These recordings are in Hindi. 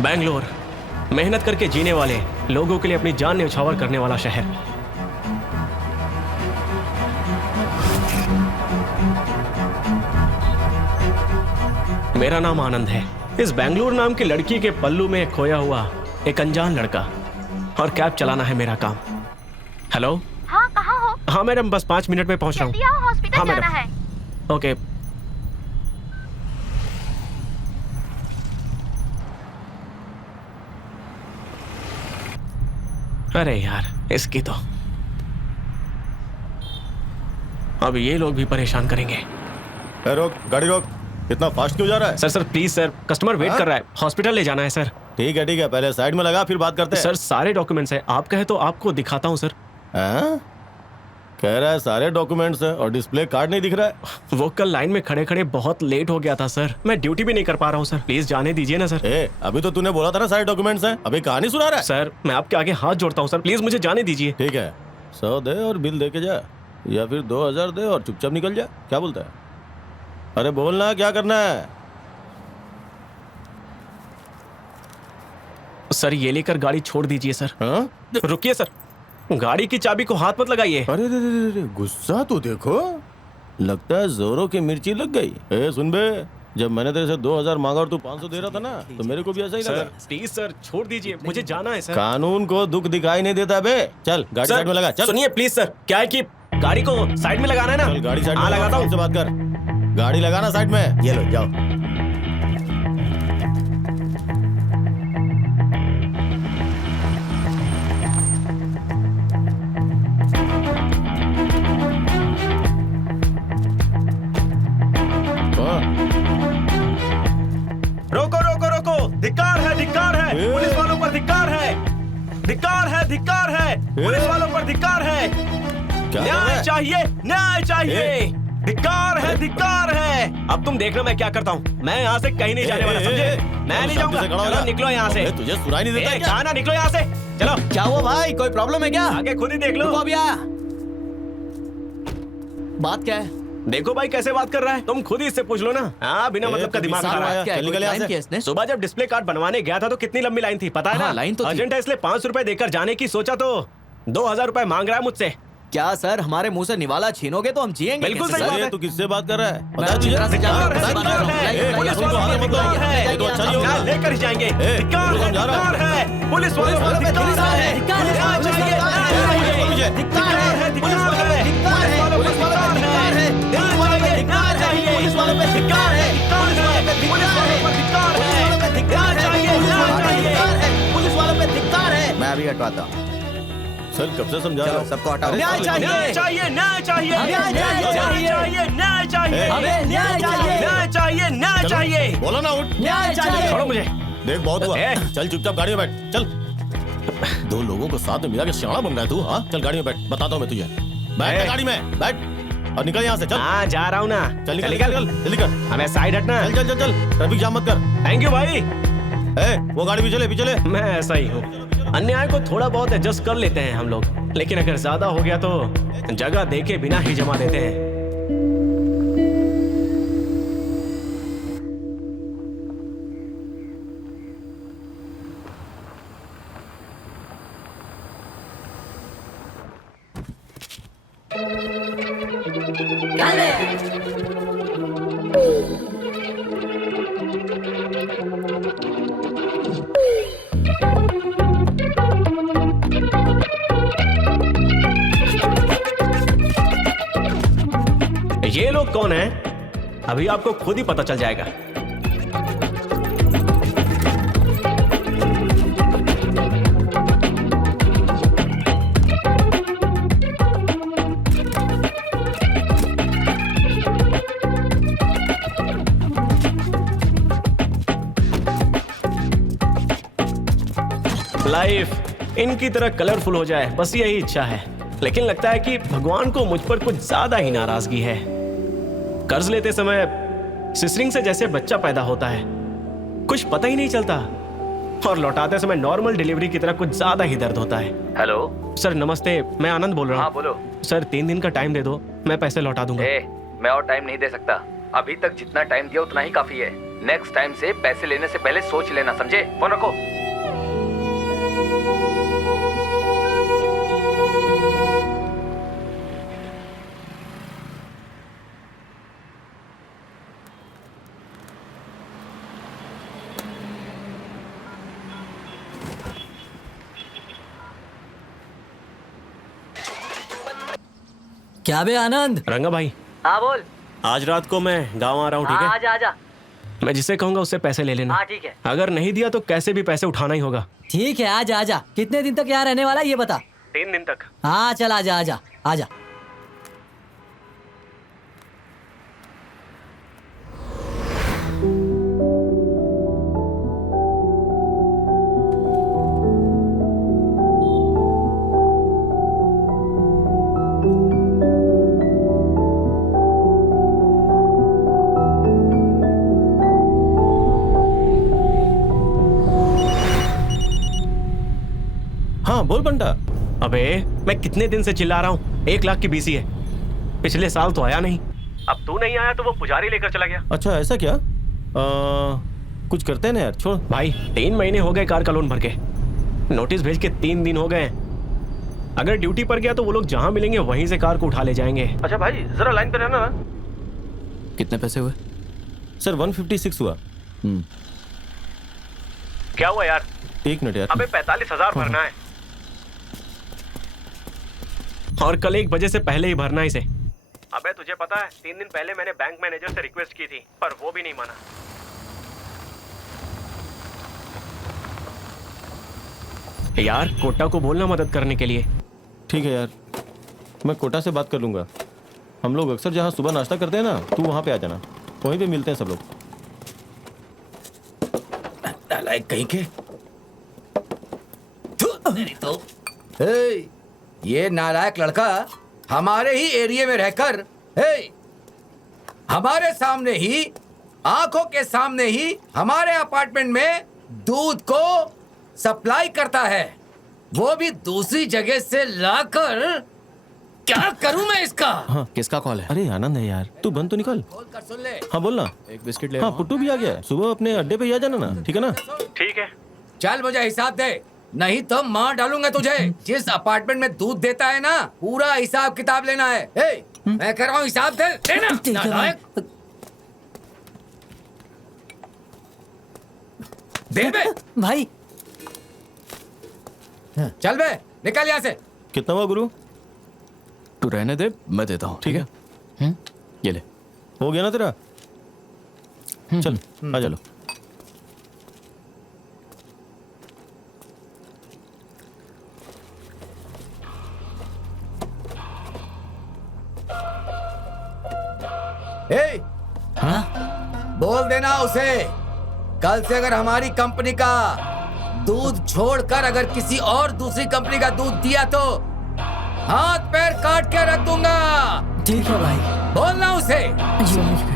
बैंगलोर, मेहनत करके जीने वाले लोगों के लिए अपनी जान न्यौछावर करने वाला शहर। मेरा नाम आनंद है। इस बैंगलोर नाम की लड़की के पल्लू में खोया हुआ एक अनजान लड़का, और कैब चलाना है मेरा काम। हेलो। हाँ, कहाँ हो? हाँ मैडम, बस 5 मिनट में पहुंच रहा हूँ। हॉस्पिटल हाँ, जाना है। ओके। अरे यार, इसकी तो अब ये लोग भी परेशान करेंगे। रोक, गाड़ी रोक। इतना फास्ट क्यों जा रहा है? Sir please sir, customer wait कर रहा है, हॉस्पिटल ले जाना है सर। ठीक है, पहले साइड में लगा, फिर बात करते हैं। सर सारे डॉक्यूमेंट्स हैं, आप कहे तो आपको दिखाता हूँ सर। कह रहा है सारे डॉक्यूमेंट्स है और डिस्प्ले कार्ड नहीं दिख रहा है। वो कल लाइन में खड़े खड़े बहुत लेट हो गया था सर, मैं ड्यूटी भी नहीं कर पा रहा हूँ सर, प्लीज जाने दीजिए ना सर। अभी तो तूने बोला था ना सारे डॉक्यूमेंट्स हैं, अभी कहानी सुना रहा है? सर मैं आपके आगे हाथ जोड़ता हूँ सर, प्लीज मुझे जाने दीजिए। ठीक है, 100 दे और बिल दे के जा, या फिर 2000 दे और चुपचाप निकल जा। क्या बोलता है? अरे बोलना, क्या करना है? सर ये लेकर गाड़ी छोड़ दीजिए सर। रुकिए सर, गाड़ी की चाबी को हाथ मत लगाइए। अरे गुस्सा तो देखो, लगता है जोरों की मिर्ची लग गई। सुन बे, जब मैंने तेरे से 2000 मांगा और तू 500 दे रहा था ना, तो मेरे को भी ऐसा ही लगा। प्लीज सर छोड़ दीजिए, मुझे जाना है सर। कानून को दुख दिखाई नहीं देता बे। चल गाड़ी साइड में लगा। चल सुनिए प्लीज सर, क्या है कि गाड़ी को साइड में लगाना है ना। चल गाड़ी साइड में लगाता हूँ। बात कर, गाड़ी लगाना साइड में। ये लो, जाओ। रोको रोको रोको, धिक्कार है, धिक्कार है, पुलिस वालों पर धिक्कार है, धिक्कार है, धिक्कार है, पुलिस वालों पर धिक्कार है। न्याय चाहिए, न्याय चाहिए, धिक्कार है, धिक्कार है। अब तुम देखना मैं क्या करता हूँ। मैं यहाँ से कहीं नहीं जाने वाला, समझे? मैं नहीं जाऊंगा। चलो निकलो यहाँ से। तुझे सुनाई नहीं देता क्या? ना निकलो यहाँ से, चलो। क्या हुआ भाई, कोई प्रॉब्लम है क्या? आगे खुद ही देख लो। अभी आया। बात क्या है? देखो भाई कैसे बात कर रहा है, तुम खुद ही इससे पूछ लो ना। हाँ, बिना मतलब का दिमाग खा रहा है। सुबह जब डिस्प्ले कार्ड बनवाने गया था तो कितनी लंबी लाइन थी, पता है ना? लाइन तो अर्जेंट है, इसलिए 500 रुपए देकर जाने की सोचा तो 2000 रुपए मांग रहा है मुझसे। क्या सर, हमारे मुंह से निवाला छीनोगे तो हम जिएंगे? बिल्कुल सही बात है। तू किससे बात कर रहा है? लेकर जाएंगे, धिक्कार है, पुलिस वालों पर धिक्कार है, धिक्कार चाहिए, धिक्कार है, धिक्कार है, पुलिस वालों पर धिक्कार है, धिक्कार चाहिए, पुलिस वालों पर धिक्कार है, पुलिस वालों पर धिक्कार है, धिक्कार चाहिए, पुलिस वालों पे धिक्कार है। मैं अभी हटवाता हूँ। सर कब से समझा रहा हूँ? सबको हटाओ। न्याय चाहिए, न्याय चाहिए, न्याय चाहिए, न्याय चाहिए, न्याय चाहिए, हमें न्याय चाहिए, न्याय चाहिए, न्याय चाहिए। बोला ना, उठ। न्याय चाहिए। छोड़ो मुझे। देख बहुत हुआ, चल चुपचाप गाड़ी में बैठ। चल, 2 लोगों को साथ में मिला के सियाना बन रहा है तू। हाँ चल गाड़ी में बैठ, बताता हूँ मैं तुझे। बैठ गाड़ी में, बैठ और निकल यहाँ से। चल। हाँ जा रहा हूँ ना। चल निकल, जल्दी कर। हमें साइड हटना। चल चल चल, ट्रैफिक जाम मत कर। थैंक यू भाई। वो गाड़ी पीछे ले, पीछे ले। मैं ऐसा ही हूँ, अन्याय को थोड़ा बहुत एडजस्ट कर लेते हैं हम लोग, लेकिन अगर ज्यादा हो गया तो जगह देके बिना ही जमा देते हैं। अभी आपको खुद ही पता चल जाएगा। लाइफ इनकी तरह कलरफुल हो जाए, बस यही इच्छा है। लेकिन लगता है कि भगवान को मुझ पर कुछ ज्यादा ही नाराजगी है। कर्ज लेते समय सिसरिंग से जैसे बच्चा पैदा होता है, कुछ पता ही नहीं चलता, और लौटाते समय नॉर्मल डिलीवरी की तरह कुछ ज्यादा ही दर्द होता है। हेलो सर नमस्ते, मैं आनंद बोल रहा हूँ। हाँ बोलो। सर 3 दिन का टाइम दे दो, मैं पैसे लौटा दूंगा। मैं और टाइम नहीं दे सकता। अभी तक जितना टाइम दिया उतना ही काफी है। नेक्स्ट टाइम से पैसे लेने से पहले सोच लेना, समझे? फोन रखो। क्या बे आनंद? रंगा भाई, हाँ बोल। आज रात को मैं गाँव आ रहा हूँ, ठीक है? आजा आजा। मैं जिसे कहूंगा उससे पैसे ले लेना। हाँ ठीक है। अगर नहीं दिया तो कैसे भी पैसे उठाना ही होगा। ठीक है, आजा आजा। कितने दिन तक यहाँ रहने वाला है ये बता। 3 दिन तक। हाँ चल आजा आजा आजा। हाँ बोल बंटा। अबे मैं कितने दिन से चिल्ला रहा हूँ, 1 लाख की बीसी है। पिछले साल तो आया नहीं, अब तू नहीं आया तो वो पुजारी लेकर चला गया। अच्छा ऐसा क्या? कुछ करते हैं ना यार, छोड़। भाई 3 महीने हो गए कार का लोन भर के, नोटिस भेज के 3 दिन हो गए। अगर ड्यूटी पर गया तो वो लोग जहाँ मिलेंगे वहीं से कार को उठा ले जाएंगे। अच्छा भाई जरा लाइन पे रहना ना। कितने पैसे हुए? सर 156 हुआ। क्या हुआ यार? 1 मिनट यार। अबे 45,000 भरना है, और कल 1 बजे से पहले ही भरना इसे। अबे तुझे पता है 3 दिन पहले मैंने बैंक मैनेजर से रिक्वेस्ट की थी, पर वो भी नहीं माना। यार कोटा को बोलना मदद करने के लिए। ठीक है यार, मैं कोटा से बात कर लूंगा। हम लोग अक्सर जहाँ सुबह नाश्ता करते हैं ना, तू वहाँ पे आ जाना, वहीं पे मिलते हैं सब लोग। नालायक कहीं के। तो ये नालायक लड़का हमारे ही एरिया में रहकर हमारे सामने ही, आंखों के सामने ही हमारे अपार्टमेंट में दूध को सप्लाई करता है, वो भी दूसरी जगह से लाकर। क्या करूं मैं इसका? हाँ किसका कॉल है? अरे आनंद है यार, तू बंद तो निकल। खोल कर सुन ले। हाँ बोलना। एक बिस्किट ले हाँ आओ। पुट्टू भी आ गया है, सुबह अपने अड्डे पे ही आ जाना ना, ठीक है ना? ठीक है। चल मुझे हिसाब दे, नहीं तो मार डालूंगा तुझे। जिस अपार्टमेंट में दूध देता है ना, पूरा हिसाब किताब लेना है। मैं कह रहा हूँ हिसाब दे देना। ठीक है भाई। दे बे। भाई चल बे, निकल यहाँ से। कितना हुआ गुरु? तू रहने दे, मैं देता हूँ। ठीक है? ये ले। हो गया ना तेरा? चल आ चलो। बोल देना उसे, कल से अगर हमारी कंपनी का दूध छोड़कर अगर किसी और दूसरी कंपनी का दूध दिया तो हाथ पैर काट के रख दूंगा। ठीक है भाई। बोलना उसे। जी भाई।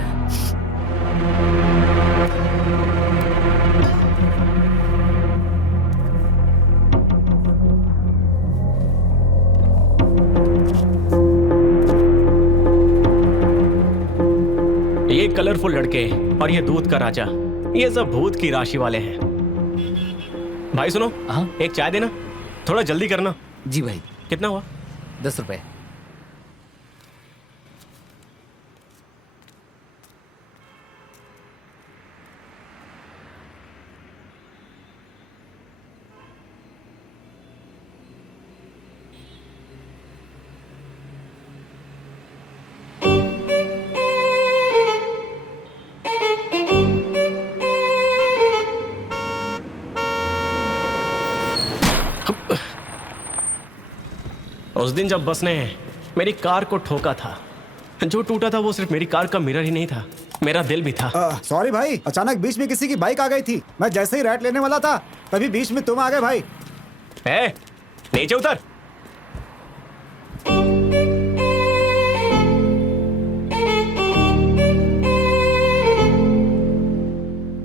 ये कलरफुल लड़के और ये दूध का राजा, ये सब भूत की राशि वाले हैं। भाई सुनो, हाँ? एक चाय देना, थोड़ा जल्दी करना। जी भाई। कितना हुआ? 10 रुपए। उस दिन जब बस ने मेरी कार को ठोका था, जो टूटा था वो सिर्फ मेरी कार का मिरर ही नहीं था, मेरा दिल भी था। सॉरी भाई, अचानक बीच में किसी की बाइक आ गई थी। मैं जैसे ही राइट लेने वाला था तभी बीच में तुम आ गए भाई। नीचे उतर।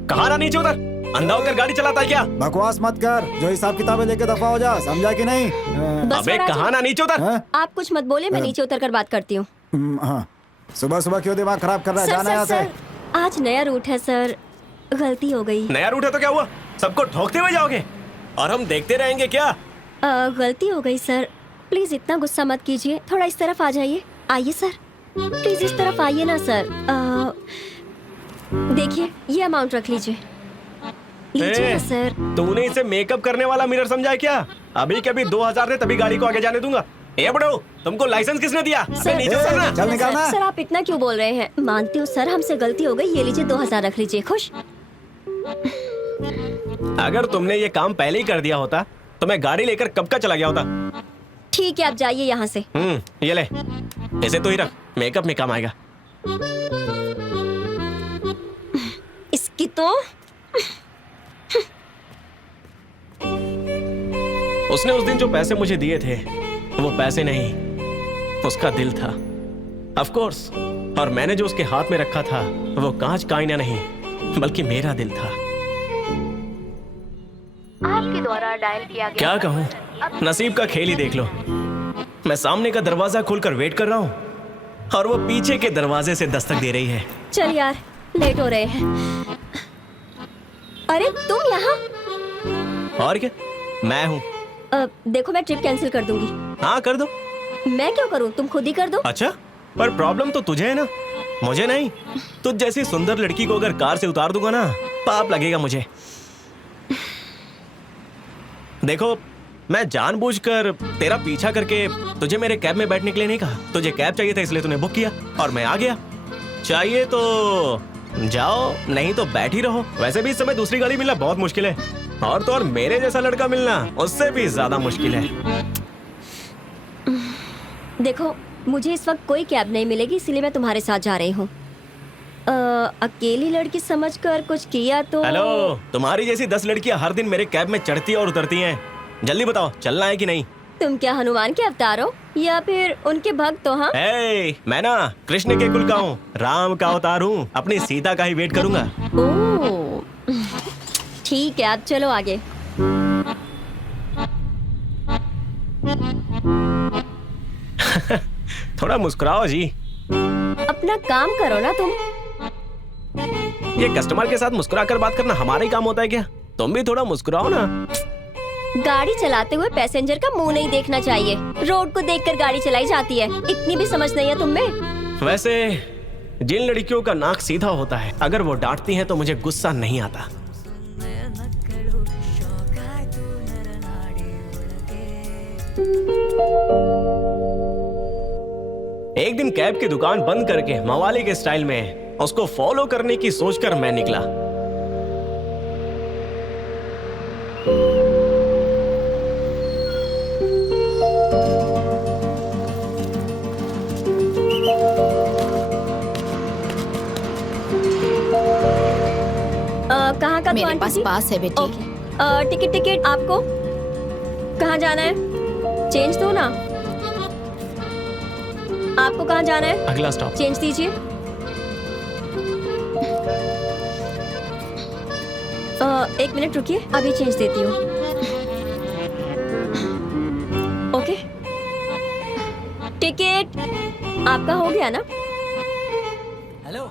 कहा ना नीचे उतर। अंधा होकर गाड़ी चलाता है क्या? बकवास मत कर, जो हिसाब किताबें लेके दफा हो जा, समझा कि नहीं? अबे कहा ना नीचे उतर। आप कुछ मत बोले, मैं नीचे उतर कर बात करती हूँ। हाँ, सुबह सुबह क्यों दिमाग खराब कर रहा है? जाना यहाँ से। आज नया रूट है सर, गलती हो गई। नया रूट है तो क्या हुआ? सबको ठोकते हुए जाओगे और हम देखते रहेंगे क्या? गलती हो गई सर, प्लीज इतना गुस्सा मत कीजिए, थोड़ा इस तरफ आ जाइए। आइए सर, प्लीज इस तरफ आइए ना सर। देखिए ये अमाउंट रख लीजिए। लीजिए ना सर। तूने इसे मेकअप करने वाला मिरर समझा है क्या? अभी कभी 2000 दे तभी गाड़ी को आगे जाने दूंगा। ए बड़ो, तुमको लाइसेंस किसने दिया? सर, नीचे उतरना। चल निकालना। सर आप इतना क्यों बोल रहे हैं? मानती हूँ सर, हमसे गलती हो गई। ये लीजिए 2000 रख लीजिए। खुश? अगर तुमने ये काम पहले ही कर दिया होता तो मैं गाड़ी लेकर कब का चला गया होता। ठीक है, आप जाइए यहाँ से। ये ले, इसे तो ही रख, मेकअप में काम आएगा। इसकी तो उसने उस दिन जो पैसे मुझे दिए थे वो पैसे नहीं, उसका दिल था। ऑफ कोर्स, और मैंने जो उसके हाथ में रखा था वो कांच का आईना नहीं बल्कि मेरा दिल था। आपके द्वारा डायल किया गया। क्या कहूँ, नसीब का खेल ही देख लो। मैं सामने का दरवाजा खोलकर वेट कर रहा हूँ और वो पीछे के दरवाजे से दस्तक दे रही है। चल यार, लेट हो रहे हैं। अरे तुम यहाँ? और क्या, मैं हूँ। देखो मैं ट्रिप कैंसिल कर दूंगी। हाँ कर दो। मैं क्यों करूँ, तुम खुद ही कर दो। अच्छा, पर प्रॉब्लम तो तुझे है ना, मुझे नहीं। तुझ जैसी सुंदर लड़की को अगर कार से उतार दूंगा ना, पाप लगेगा मुझे। देखो, मैं जानबूझकर तेरा पीछा करके तुझे मेरे कैब में बैठने के लिए नहीं कहा। तुझे कैब चाहिए था इसलिए तूने बुक किया और मैं आ गया। चाहिए तो जाओ, नहीं तो बैठ ही रहो। वैसे भी इस समय दूसरी गाड़ी मिलना बहुत मुश्किल है, और तो और मेरे जैसा लड़का मिलना उससे भी ज्यादा मुश्किल है। देखो, मुझे इस वक्त कोई कैब नहीं मिलेगी, इसलिए मैं तुम्हारे साथ जा रही हूँ। अकेली लड़की समझकर कुछ किया तो। हेलो, तुम्हारी जैसी 10 लड़कियां हर दिन मेरे कैब में चढ़ती और उतरती हैं। जल्दी बताओ, चलना है कि नहीं? तुम क्या हनुमान के अवतार हो या फिर उनके भक्त हो? हाँ, मैं ना कृष्ण के कुल का हूँ, राम का अवतार हूँ। अपनी सीता का ही वेट करूंगा। ओह, ठीक है, अब चलो आगे। थोड़ा मुस्कुराओ जी। अपना काम करो ना तुम। ये कस्टमर के साथ मुस्कुराकर बात करना हमारा ही काम होता है क्या? तुम भी थोड़ा मुस्कुराओ ना। गाड़ी चलाते हुए पैसेंजर का मुंह नहीं देखना चाहिए। रोड को देखकर गाड़ी चलाई जाती है, इतनी भी समझ नहीं है तुम में। वैसे जिन लड़कियों का नाक सीधा होता है, अगर वो डांटती हैं तो मुझे गुस्सा नहीं आता। एक दिन कैब की दुकान बंद करके मवाली के स्टाइल में उसको फॉलो करने की सोचकर मैं निकला। कहाँ का? मेरे पास पास है बेटी। ओके, टिकट आपको कहाँ जाना है? चेंज दो ना। आपको कहाँ जाना है? अगला स्टॉप। चेंज दीजिए। एक मिनट रुकिए, अभी चेंज देती हूँ। ओके, टिकट आपका हो गया ना? हेलो।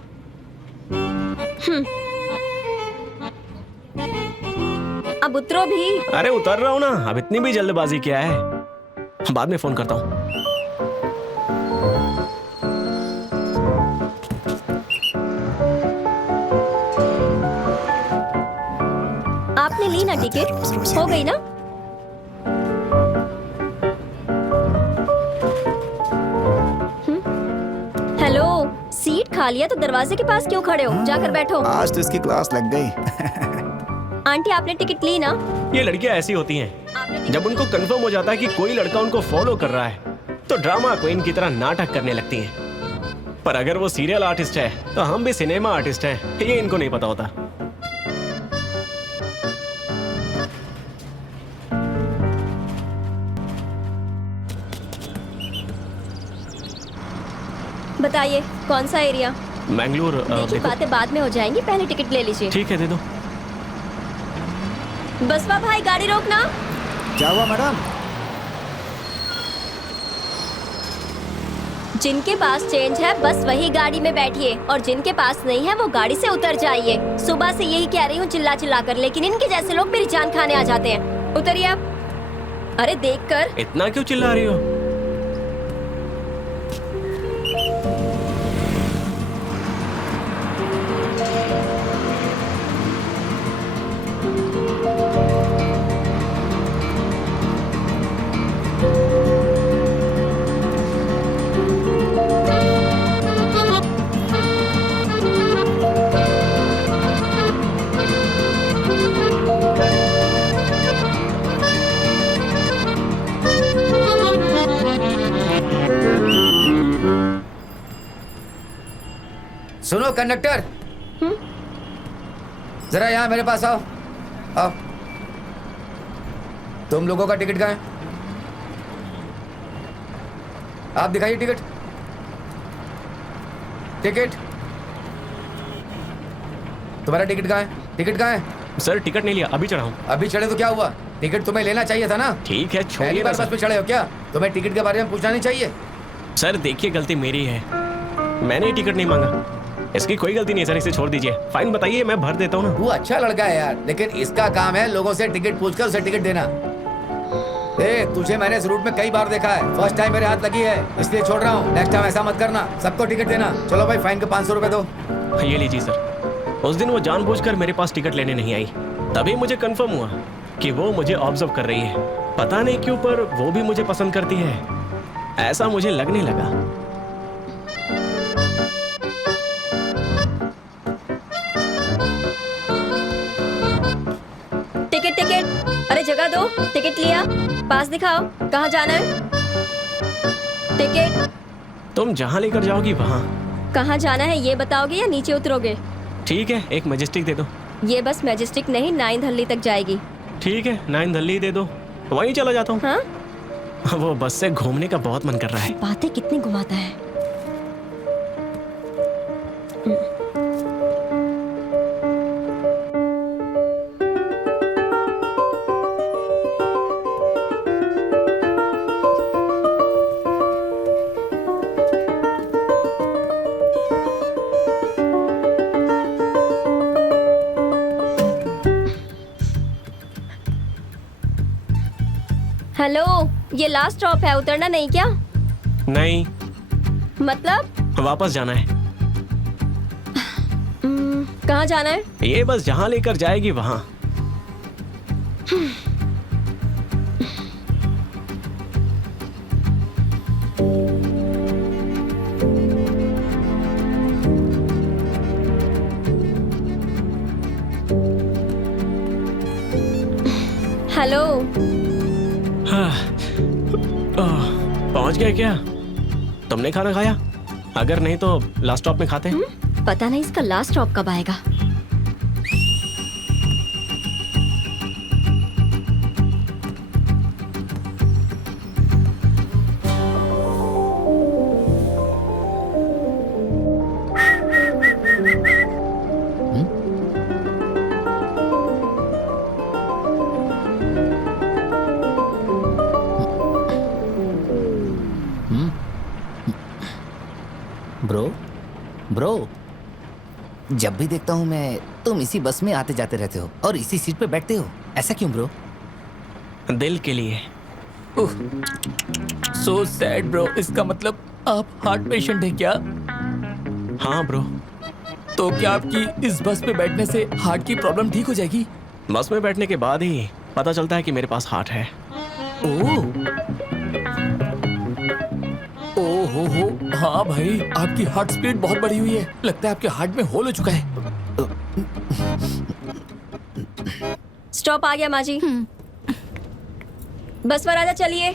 अब उतरो भी। अरे उतर रहा हूँ ना, अब इतनी भी जल्दबाजी क्या है? बाद में फोन करता हूँ। आपने ली ना टिकट? हो गई ना? हेलो, सीट खा लिया तो दरवाजे के पास क्यों खड़े हो? जाकर बैठो। आज तो इसकी क्लास लग गई। आंटी, आपने टिकट ली ना? ये लड़कियां ऐसी होती हैं, जब उनको कंफर्म हो जाता है कि कोई लड़का उनको फॉलो कर रहा है तो ड्रामा क्वीन की तरह नाटक करने लगती हैं। पर अगर वो सीरियल आर्टिस्ट है तो हम भी सिनेमा आर्टिस्ट हैं, ये इनको नहीं पता होता। बताइए कौन सा एरिया? मैंगलोर। देखिए देखो। बातें बाद में हो जाएंगी, पहले टिकट ले लीजिए। ठीक है, दे दो। बसवा भाई गाड़ी रोकना। क्या हुआ मैडम? जिनके पास चेंज है बस वही गाड़ी में बैठिए, और जिनके पास नहीं है वो गाड़ी से उतर जाइए। सुबह से यही कह रही हूँ चिल्ला चिल्ला कर, लेकिन इनके जैसे लोग मेरी जान खाने आ जाते हैं। उतरिए आप। अरे देखकर इतना क्यों चिल्ला रही हो? सुनो कंडक्टर, जरा यहाँ मेरे पास आओ। आओ। तुम लोगों का टिकट कहाँ है? आप दिखाइए टिकट। टिकट तुम्हारा टिकट कहाँ है? टिकट कहाँ है? सर टिकट नहीं लिया, अभी चढ़ा हूँ। अभी चढ़े तो क्या हुआ? टिकट तुम्हें लेना चाहिए था ना। ठीक है, पहली छोड़िए ना बार बस सर। में चढ़े हो क्या? तुम्हें टिकट के बारे में पूछना नहीं चाहिए? सर देखिए, गलती मेरी है, मैंने ही टिकट नहीं मांगा। इसकी कोई गलती नहीं है सर, इसे छोड़ दीजिए। फाइन बताइए, मैं भर देता हूँ ना। तू अच्छा लड़का है यार, लेकिन इसका काम है लोगों से टिकट पूछकर उसे टिकट देना। तुझे मैंने इस रूट में कई बार देखा है, फर्स्ट टाइम मेरे हाथ लगी है इसलिए छोड़ रहा हूँ। नेक्स्ट टाइम ऐसा मत करना, सबको टिकट देना। चलो भाई, फाइन के 500 रुपए दो। ये लीजिए सर। उस दिन वो जानबूझकर मेरे पास टिकट लेने नहीं आई, तभी मुझे कंफर्म हुआ कि वो मुझे ऑब्जर्व कर रही है। पता नहीं क्यों, पर वो भी मुझे पसंद करती है, ऐसा मुझे लगने लगा। टिकट टिकट, अरे जगह दो। टिकट लिया, पास दिखाओ, कहाँ जाना है? टिकट। तुम जहाँ लेकर जाओगी वहाँ। कहाँ जाना है ये बताओगे या नीचे उतरोगे? ठीक है, एक मैजेस्टिक दे दो। ये बस मैजेस्टिक नहीं, 9 दिल्ली तक जाएगी। ठीक है, 9 दिल्ली दे दो, वहीं चला जाता हूँ। हाँ, वो बस से घूमने का बहुत मन कर रहा है। बातें कितनी घुमाता है। हेलो, ये लास्ट स्टॉप है, उतरना नहीं क्या? नहीं, मतलब वापस जाना है। कहाँ जाना है? ये बस जहाँ लेकर जाएगी वहाँ। हेलो। पहुंच गए क्या? तुमने खाना खाया? अगर नहीं तो लास्ट स्टॉप में खाते हैं। पता नहीं इसका लास्ट स्टॉप कब आएगा। ब्रो, जब भी देखता हूँ मैं तुम इसी बस में आते जाते रहते हो और इसी सीट पे बैठते हो, ऐसा क्यों ब्रो? दिल के लिए। So sad bro. इसका मतलब आप हार्ट पेशेंट हैं क्या? हाँ ब्रो। तो क्या आपकी इस बस पे बैठने से हार्ट की प्रॉब्लम ठीक हो जाएगी? बस में बैठने के बाद ही पता चलता है कि मेरे पास हार्ट है। हो हाँ भाई, आपकी हार्ट स्पीड बहुत बढ़ी हुई है। लगता है आपके हार्ट में होल हो चुका है। स्टॉप आ गया माजी। बस पर आजा, चलिए।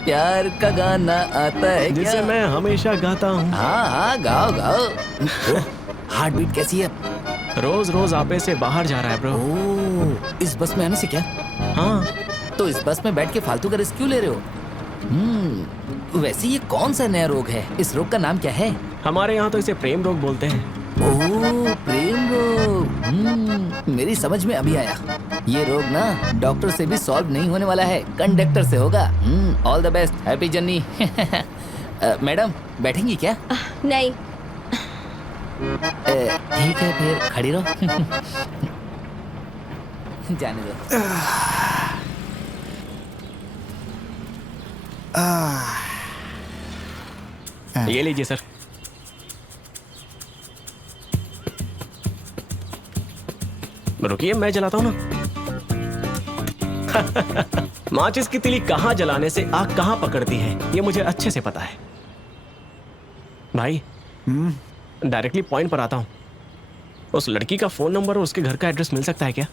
प्यार का गाना आता है जिसे क्या? मैं हमेशा गाता हूँ। हाँ हाँ गाओ गाओ। हार्ट बीट कैसी है? रोज रोज आपे से बाहर जा रहा है ब्रो। ओह, इस बस में आने से क्या? हाँ, तो इस बस में बैठ के फालतू का रिस्क क्यों ले रहे हो? वैसे ये कौन सा नया रोग है? इस रोग का नाम क्या है? हमारे यहाँ तो इसे प्रेम रोग बोलते हैं। ओह, प्रेम रोग। मेरी समझ में अभी आया। ये रोग ना डॉक्टर से भी सॉल्व नहीं होने वाला है, कंडक्टर से होगा। All the best, happy journey. Madam बैठेंगी क्या? नहीं। ठीक है फिर खड़ी रहो। जाने दो। ये लीजिए सर। रुकिए, मैं जलाता हूँ ना। माचिस की तिली कहाँ जलाने से आग कहाँ पकड़ती है, ये मुझे अच्छे से पता है। भाई, डायरेक्टली पॉइंट पर आता हूँ। उस लड़की का फोन नंबर और उसके घर का एड्रेस मिल सकता है क्या?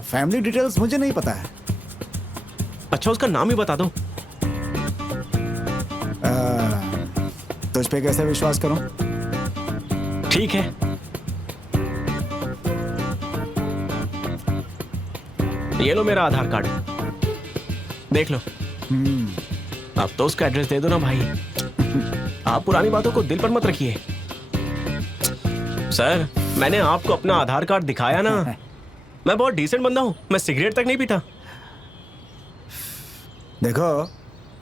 फैमिली डिटेल्स मुझे नहीं पता है। अच्छा, उसका नाम ही बता दो। तुझ पे कैसे विश्वास करूं? ठीक है, ये लो मेरा आधार कार्ड, देख लो। अब तो उसका एड्रेस दे दो ना भाई। आप पुरानी बातों को दिल पर मत रखिए। सर, मैंने आपको अपना आधार कार्ड दिखाया ना। मैं बहुत डिसेंट बंदा हूँ, मैं सिगरेट तक नहीं पीता। देखो,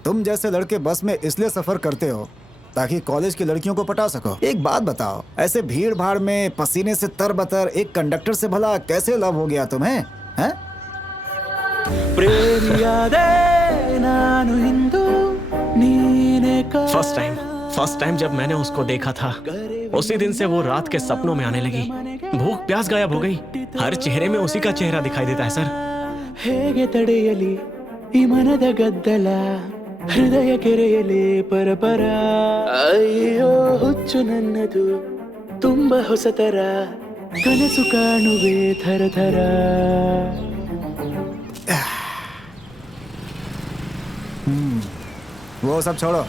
तुम जैसे लड़के बस में इसलिए सफर करते हो ताकि कॉलेज की लड़कियों को पटा सको। एक बात बताओ, ऐसे भीड़ भाड़ में पसीने से तरबतर एक कंडक्टर से भला कैसे लव हो गया तुम्हें? हैं? फर्स्ट टाइम जब मैंने उसको देखा था, उसी दिन से वो रात के सपनों में आने लगी। भूख प्यास गायब हो गई, हर चेहरे में उसी का चेहरा दिखाई देता है सर। ಹೇಗೆ ತಡೆಯಲಿ ಈ ಮನದ ಗದ್ದಲ ಹೃದಯ ಕೆರೆಯಲಿ ಪರಪರ ಅಯ್ಯೋ ಹುಚ್ಚು ನನ್ನದು ತುಂಬ ಹೊಸತರ ಕನಸು ಕಾಣುವೆ ಥರ ಥರ वो सब छोड़ो,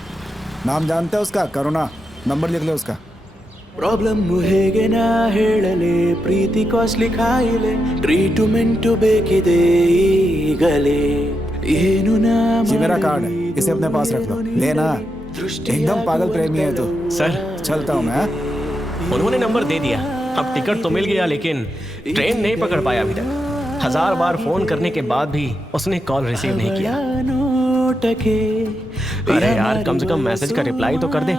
नाम जानते हो उसका? करुणा, नंबर लिख लो उसका। ಪ್ರಾಬ್ಲಮ್ ಹೇಗೆ ನಾ ಹೇಳಲೆ ಪ್ರೀತಿ ಕಾಸ್ಟ್ಲಿ ಕಾಯಿಲೆ ಟ್ರೀಟ್ಮೆಂಟ್ ಬೇಕಿದೆ ಈಗಲೇ ಏನು ನಾ ये मेरा कार्ड है, इसे अपने पास रख लो। लेना, एकदम पागल प्रेमी है तू। सर, चलता हूँ मैं। उन्होंने नंबर दे दिया, अब टिकट तो मिल गया, लेकिन ट्रेन नहीं पकड़ पाया अभी तक। 1000 बार फोन करने के बाद भी उसने कॉल रिसीव नहीं किया। अरे यार, कम से कम मैसेज का रिप्लाई तो कर दे।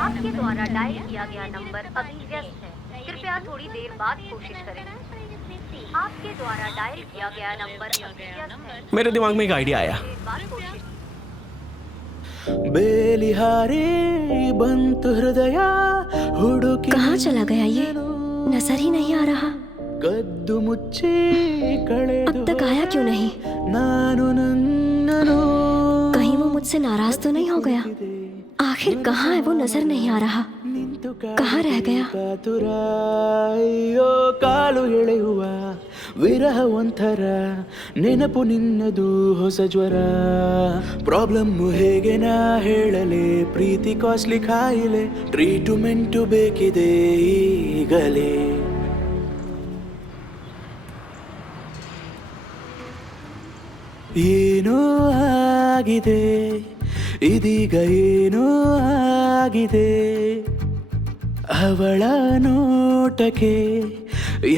आपके द्वारा डायल किया गया नंबर अभी व्यस्त है, कृपया थोड़ी देर बाद कोशिश करें। आपके द्वारा डायल किया गया नंबर अभी व्यस्त है। मेरे दिमाग में एक आइडिया आया। ಬೇಲಿಹಾರಿ ಬಂತು ಹೃದಯ ಹುಡುಕಿ कहाँ चला गया ये? नजर ही नहीं आ रहा। ಕದ್ದು ಮುಚ್ಚಿ अब ಕಳೆದು तक आया क्यों नहीं? ನಾನು ನನ್ನನು कहीं वो मुझसे नाराज तो नहीं हो गया? आखिर कहाँ है वो? नजर नहीं आ रहा। कहाँ रह गया? ಕಾತುರ ಅಯ್ಯೋ ಕಾಲು ಎಳೆಯುವ ವಿರಹ ಒಂಥರ ನೆನಪು ನಿನ್ನದು ಹೊಸ ಜ್ವರ ಪ್ರಾಬ್ಲಮ್ ಹೇಗೆ ನಾ ಹೇಳಲೆ ಪ್ರೀತಿ ಕಾಸ್ಟ್ಲಿ ಕಾಯಿಲೆ ಟ್ರೀಟ್ಮೆಂಟ್ ಬೇಕಿದೆ ಈಗಲೇ ಏನೋ ಆಗಿದೆ ಇದೀಗ ಏನೋ ಆಗಿದೆ ಅವಳ ನೋಟಕ್ಕೆ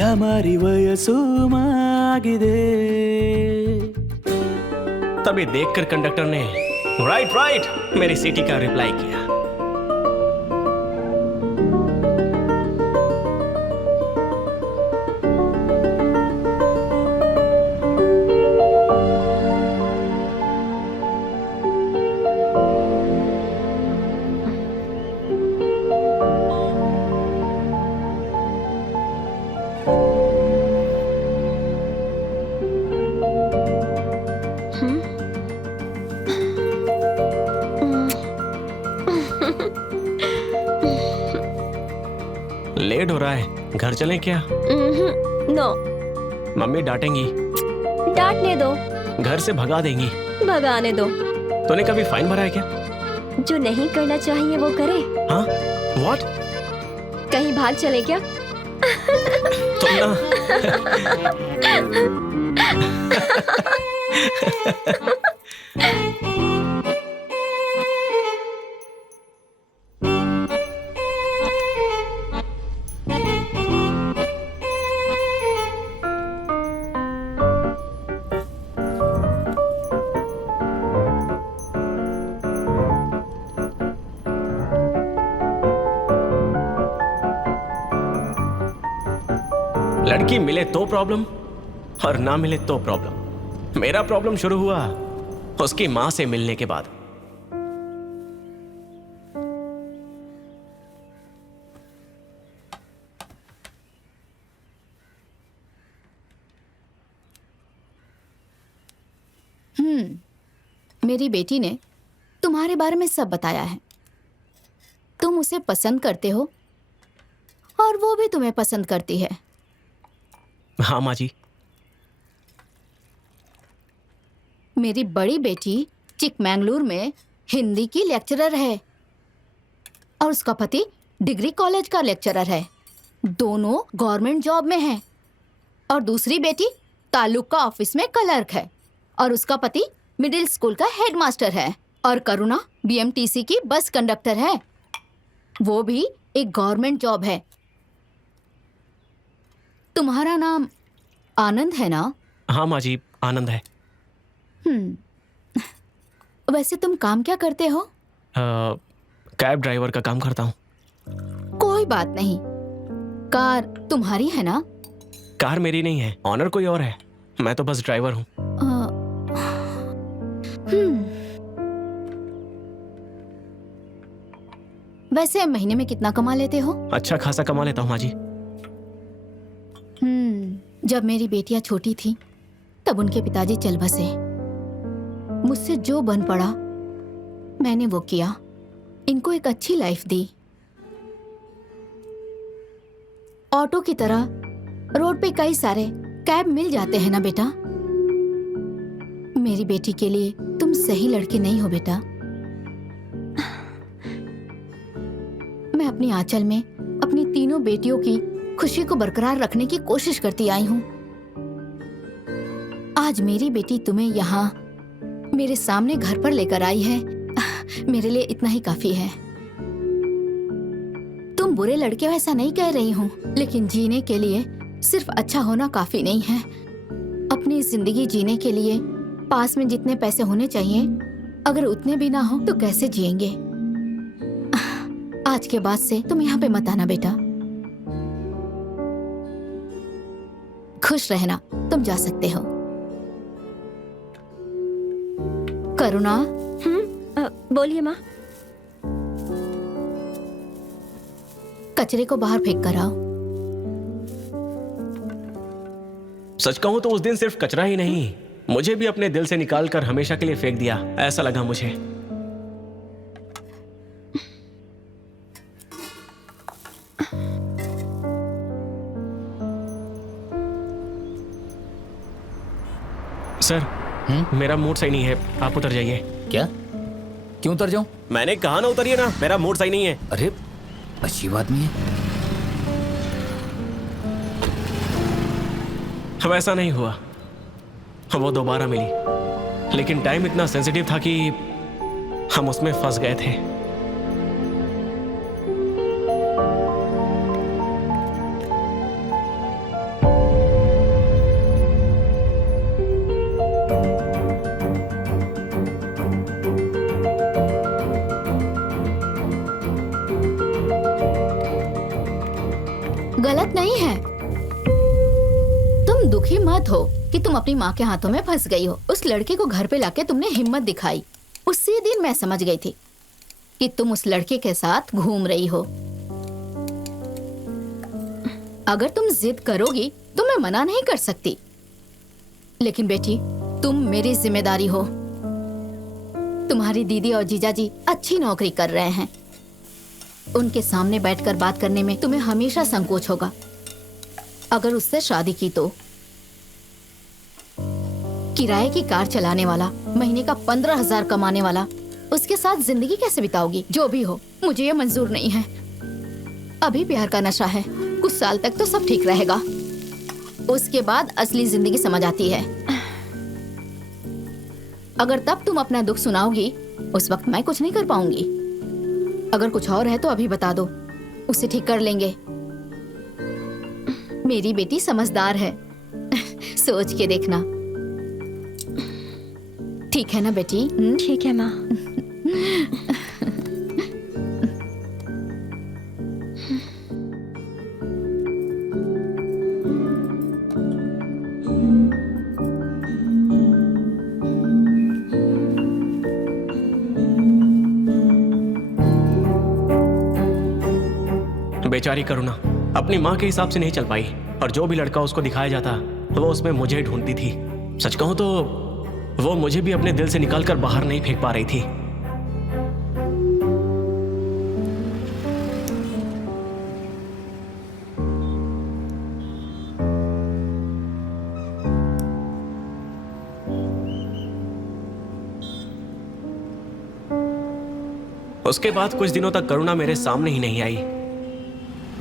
ಯಾಮಾರಿ ವಯಸ್ಸು ಮಾಗಿದೆ तभी देखकर कंडक्टर ने राइट राइट मेरी सीटी का रिप्लाई किया। लेट हो रहा है, घर चलें क्या? नो। मम्मी डांटेंगी। डांटने दो। घर से भगा देंगी। भगाने दो। तूने कभी फाइन भरा है क्या? जो नहीं करना चाहिए वो करे। हाँ? What? कहीं भाग चले क्या? तुम ना लड़की मिले तो प्रॉब्लम और ना मिले तो प्रॉब्लम। मेरा प्रॉब्लम शुरू हुआ उसकी मां से मिलने के बाद। मेरी बेटी ने तुम्हारे बारे में सब बताया है। तुम उसे पसंद करते हो और वो भी तुम्हें पसंद करती है। हाँ माँ जी। मेरी बड़ी बेटी चिकमंगलुरु में हिंदी की लेक्चरर है और उसका पति डिग्री कॉलेज का लेक्चरर है। दोनों गवर्नमेंट जॉब में हैं। और दूसरी बेटी तालुका ऑफिस में क्लर्क है और उसका पति मिडिल स्कूल का हेडमास्टर है। और करुणा बीएमटीसी की बस कंडक्टर है, वो भी एक गवर्नमेंट जॉब है। तुम्हारा नाम आनंद है ना? हाँ माँ जी, आनंद है। वैसे तुम काम क्या करते हो? कैब ड्राइवर का काम करता हूँ। कोई बात नहीं। कार तुम्हारी है ना? कार मेरी नहीं है, ऑनर कोई और है। मैं तो बस ड्राइवर हूँ। वैसे महीने में कितना कमा लेते हो? अच्छा खासा कमा लेता हूँ माँ जी। जब मेरी बेटियां छोटी थी तब उनके पिताजी चल बसे। मुझसे जो बन पड़ा मैंने वो किया। इनको एक अच्छी लाइफ दी। ऑटो की तरह रोड पे कई सारे कैब मिल जाते हैं ना बेटा। मेरी बेटी के लिए तुम सही लड़के नहीं हो बेटा। मैं अपनी आंचल में अपनी तीनों बेटियों की खुशी को बरकरार रखने की कोशिश करती आई हूं। आज मेरी बेटी तुम्हें यहाँ मेरे सामने घर पर लेकर आई है। मेरे लिए इतना ही काफी है। तुम बुरे लड़के हो ऐसा नहीं कह रही हूँ, लेकिन जीने के लिए सिर्फ अच्छा होना काफी नहीं है। अपनी जिंदगी जीने के लिए पास में जितने पैसे होने चाहिए, अगर उतने भी ना हो तो कैसे जिएंगे? आज के बाद से तुम यहाँ पे मत आना बेटा। खुश रहना, तुम जा सकते हो। करुणा। बोलिए माँ। कचरे को बाहर फेंक कर आओ। सच कहूं तो उस दिन सिर्फ कचरा ही नहीं, मुझे भी अपने दिल से निकाल कर हमेशा के लिए फेंक दिया, ऐसा लगा मुझे। सर, मेरा मूड सही नहीं है, आप उतर जाइए। क्या? क्यों उतर जाऊं? मैंने कहा ना उतरिए ना, मेरा मूड सही नहीं है। अरे अजीब आदमी है। वैसा नहीं हुआ, वो दोबारा मिली, लेकिन टाइम इतना सेंसिटिव था कि हम उसमें फंस गए थे। गलत नहीं है। तुम दुखी मत हो कि तुम अपनी माँ के हाथों में फंस गई हो। उस लड़के को घर पे लाके तुमने हिम्मत दिखाई। उसी दिन मैं समझ गई थी कि तुम उस लड़के के साथ घूम रही हो। अगर तुम जिद करोगी तो मैं मना नहीं कर सकती, लेकिन बेटी तुम मेरी जिम्मेदारी हो। तुम्हारी दीदी और जीजाजी अच्छी नौकरी कर रहे हैं। उनके सामने बैठकर बात करने में तुम्हें हमेशा संकोच होगा। अगर उससे शादी की तो किराए की कार चलाने वाला, महीने का 15,000 कमाने वाला, उसके साथ जिंदगी कैसे बिताओगी? जो भी हो, मुझे ये मंजूर नहीं है। अभी प्यार का नशा है, कुछ साल तक तो सब ठीक रहेगा, उसके बाद असली जिंदगी समझ आती है। अगर तब तुम अपना दुख सुनाओगी, उस वक्त मैं कुछ नहीं कर पाऊंगी। अगर कुछ और है तो अभी बता दो, उसे ठीक कर लेंगे। मेरी बेटी समझदार है, सोच के देखना। ठीक है ना बेटी? ठीक है माँ। बेचारी करुणा अपनी माँ के हिसाब से नहीं चल पाई, और जो भी लड़का उसको दिखाया जाता वो उसमें मुझे ढूंढती थी। सच कहूं तो वो मुझे भी अपने दिल से निकालकर बाहर नहीं फेंक पा रही थी। उसके बाद कुछ दिनों तक करुणा मेरे सामने ही नहीं आई।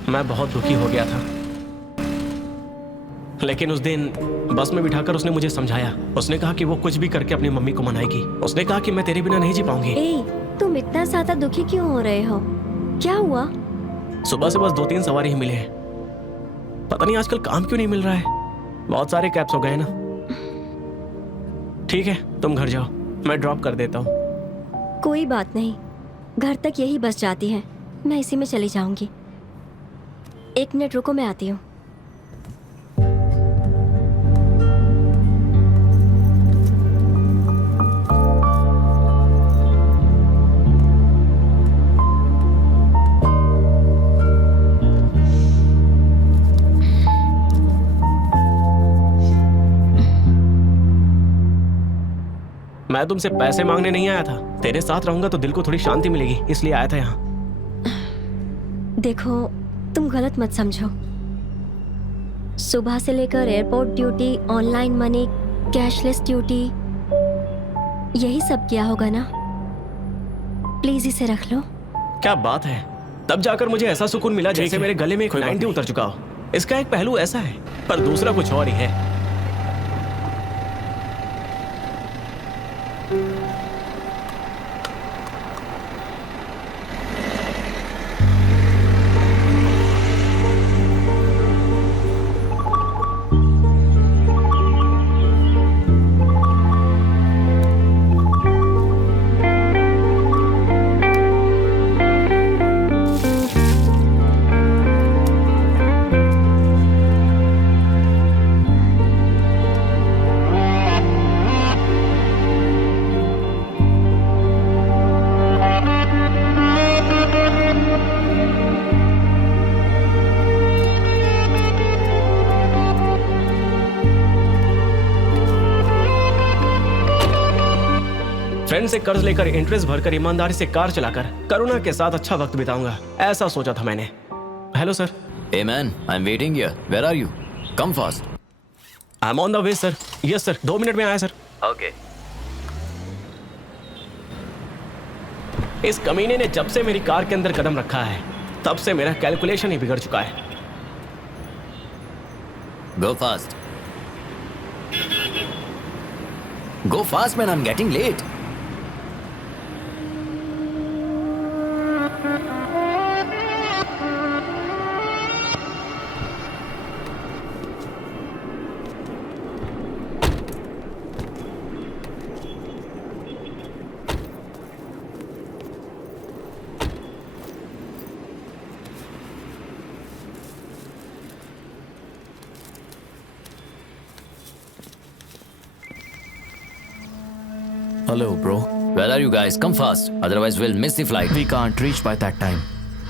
मैं बहुत दुखी हो गया था, लेकिन उस दिन बस में बिठाकर उसने मुझे समझाया। उसने कहा कि वो कुछ भी करके अपनी मम्मी को मनाएगी। उसने कहा कि मैं तेरे बिना नहीं जी पाऊंगी। तुम इतना ज्यादा दुखी क्यों हो रहे हो? क्या हुआ? सुबह से बस 2-3 सवारी ही मिले हैं। पता नहीं आजकल काम क्यों नहीं मिल रहा है। बहुत सारे कैब्स हो गए ना। ठीक है, तुम घर जाओ, मैं ड्रॉप कर देता हूँ। कोई बात नहीं, घर तक यही बस जाती है, मैं इसी में चली जाऊंगी। 1 मिनट रुको, मैं आती हूँ। मैं तुमसे पैसे मांगने नहीं आया था। तेरे साथ रहूंगा तो दिल को थोड़ी शांति मिलेगी, इसलिए आया था यहाँ। देखो, तुम गलत मत समझो। सुबह से लेकर airport duty, online money, cashless duty, यही सब किया होगा ना? प्लीज इसे रख लो। क्या बात है, तब जाकर मुझे ऐसा सुकून मिला जैसे मेरे गले में एक 90 उतर चुका हो। इसका एक पहलू ऐसा है, पर दूसरा कुछ और ही है। फ्रेंड से कर्ज लेकर, इंटरेस्ट भरकर, ईमानदारी से कार चलाकर करुणा के साथ अच्छा वक्त बिताऊंगा, ऐसा सोचा था मैंने। Hello sir. Hey man, I'm waiting here. Where are you? Come fast. I'm on the way sir. Yes sir. 2 minute में आया सर। Okay. इस कमीने ने जब से मेरी कार के अंदर कदम रखा है, तब से मेरा कैलकुलेशन ही बिगड़ चुका है। Go fast. Go fast man, I'm getting late. Hello, bro. Where are you guys? Come fast. Otherwise, we'll miss the flight. We can't reach by that time.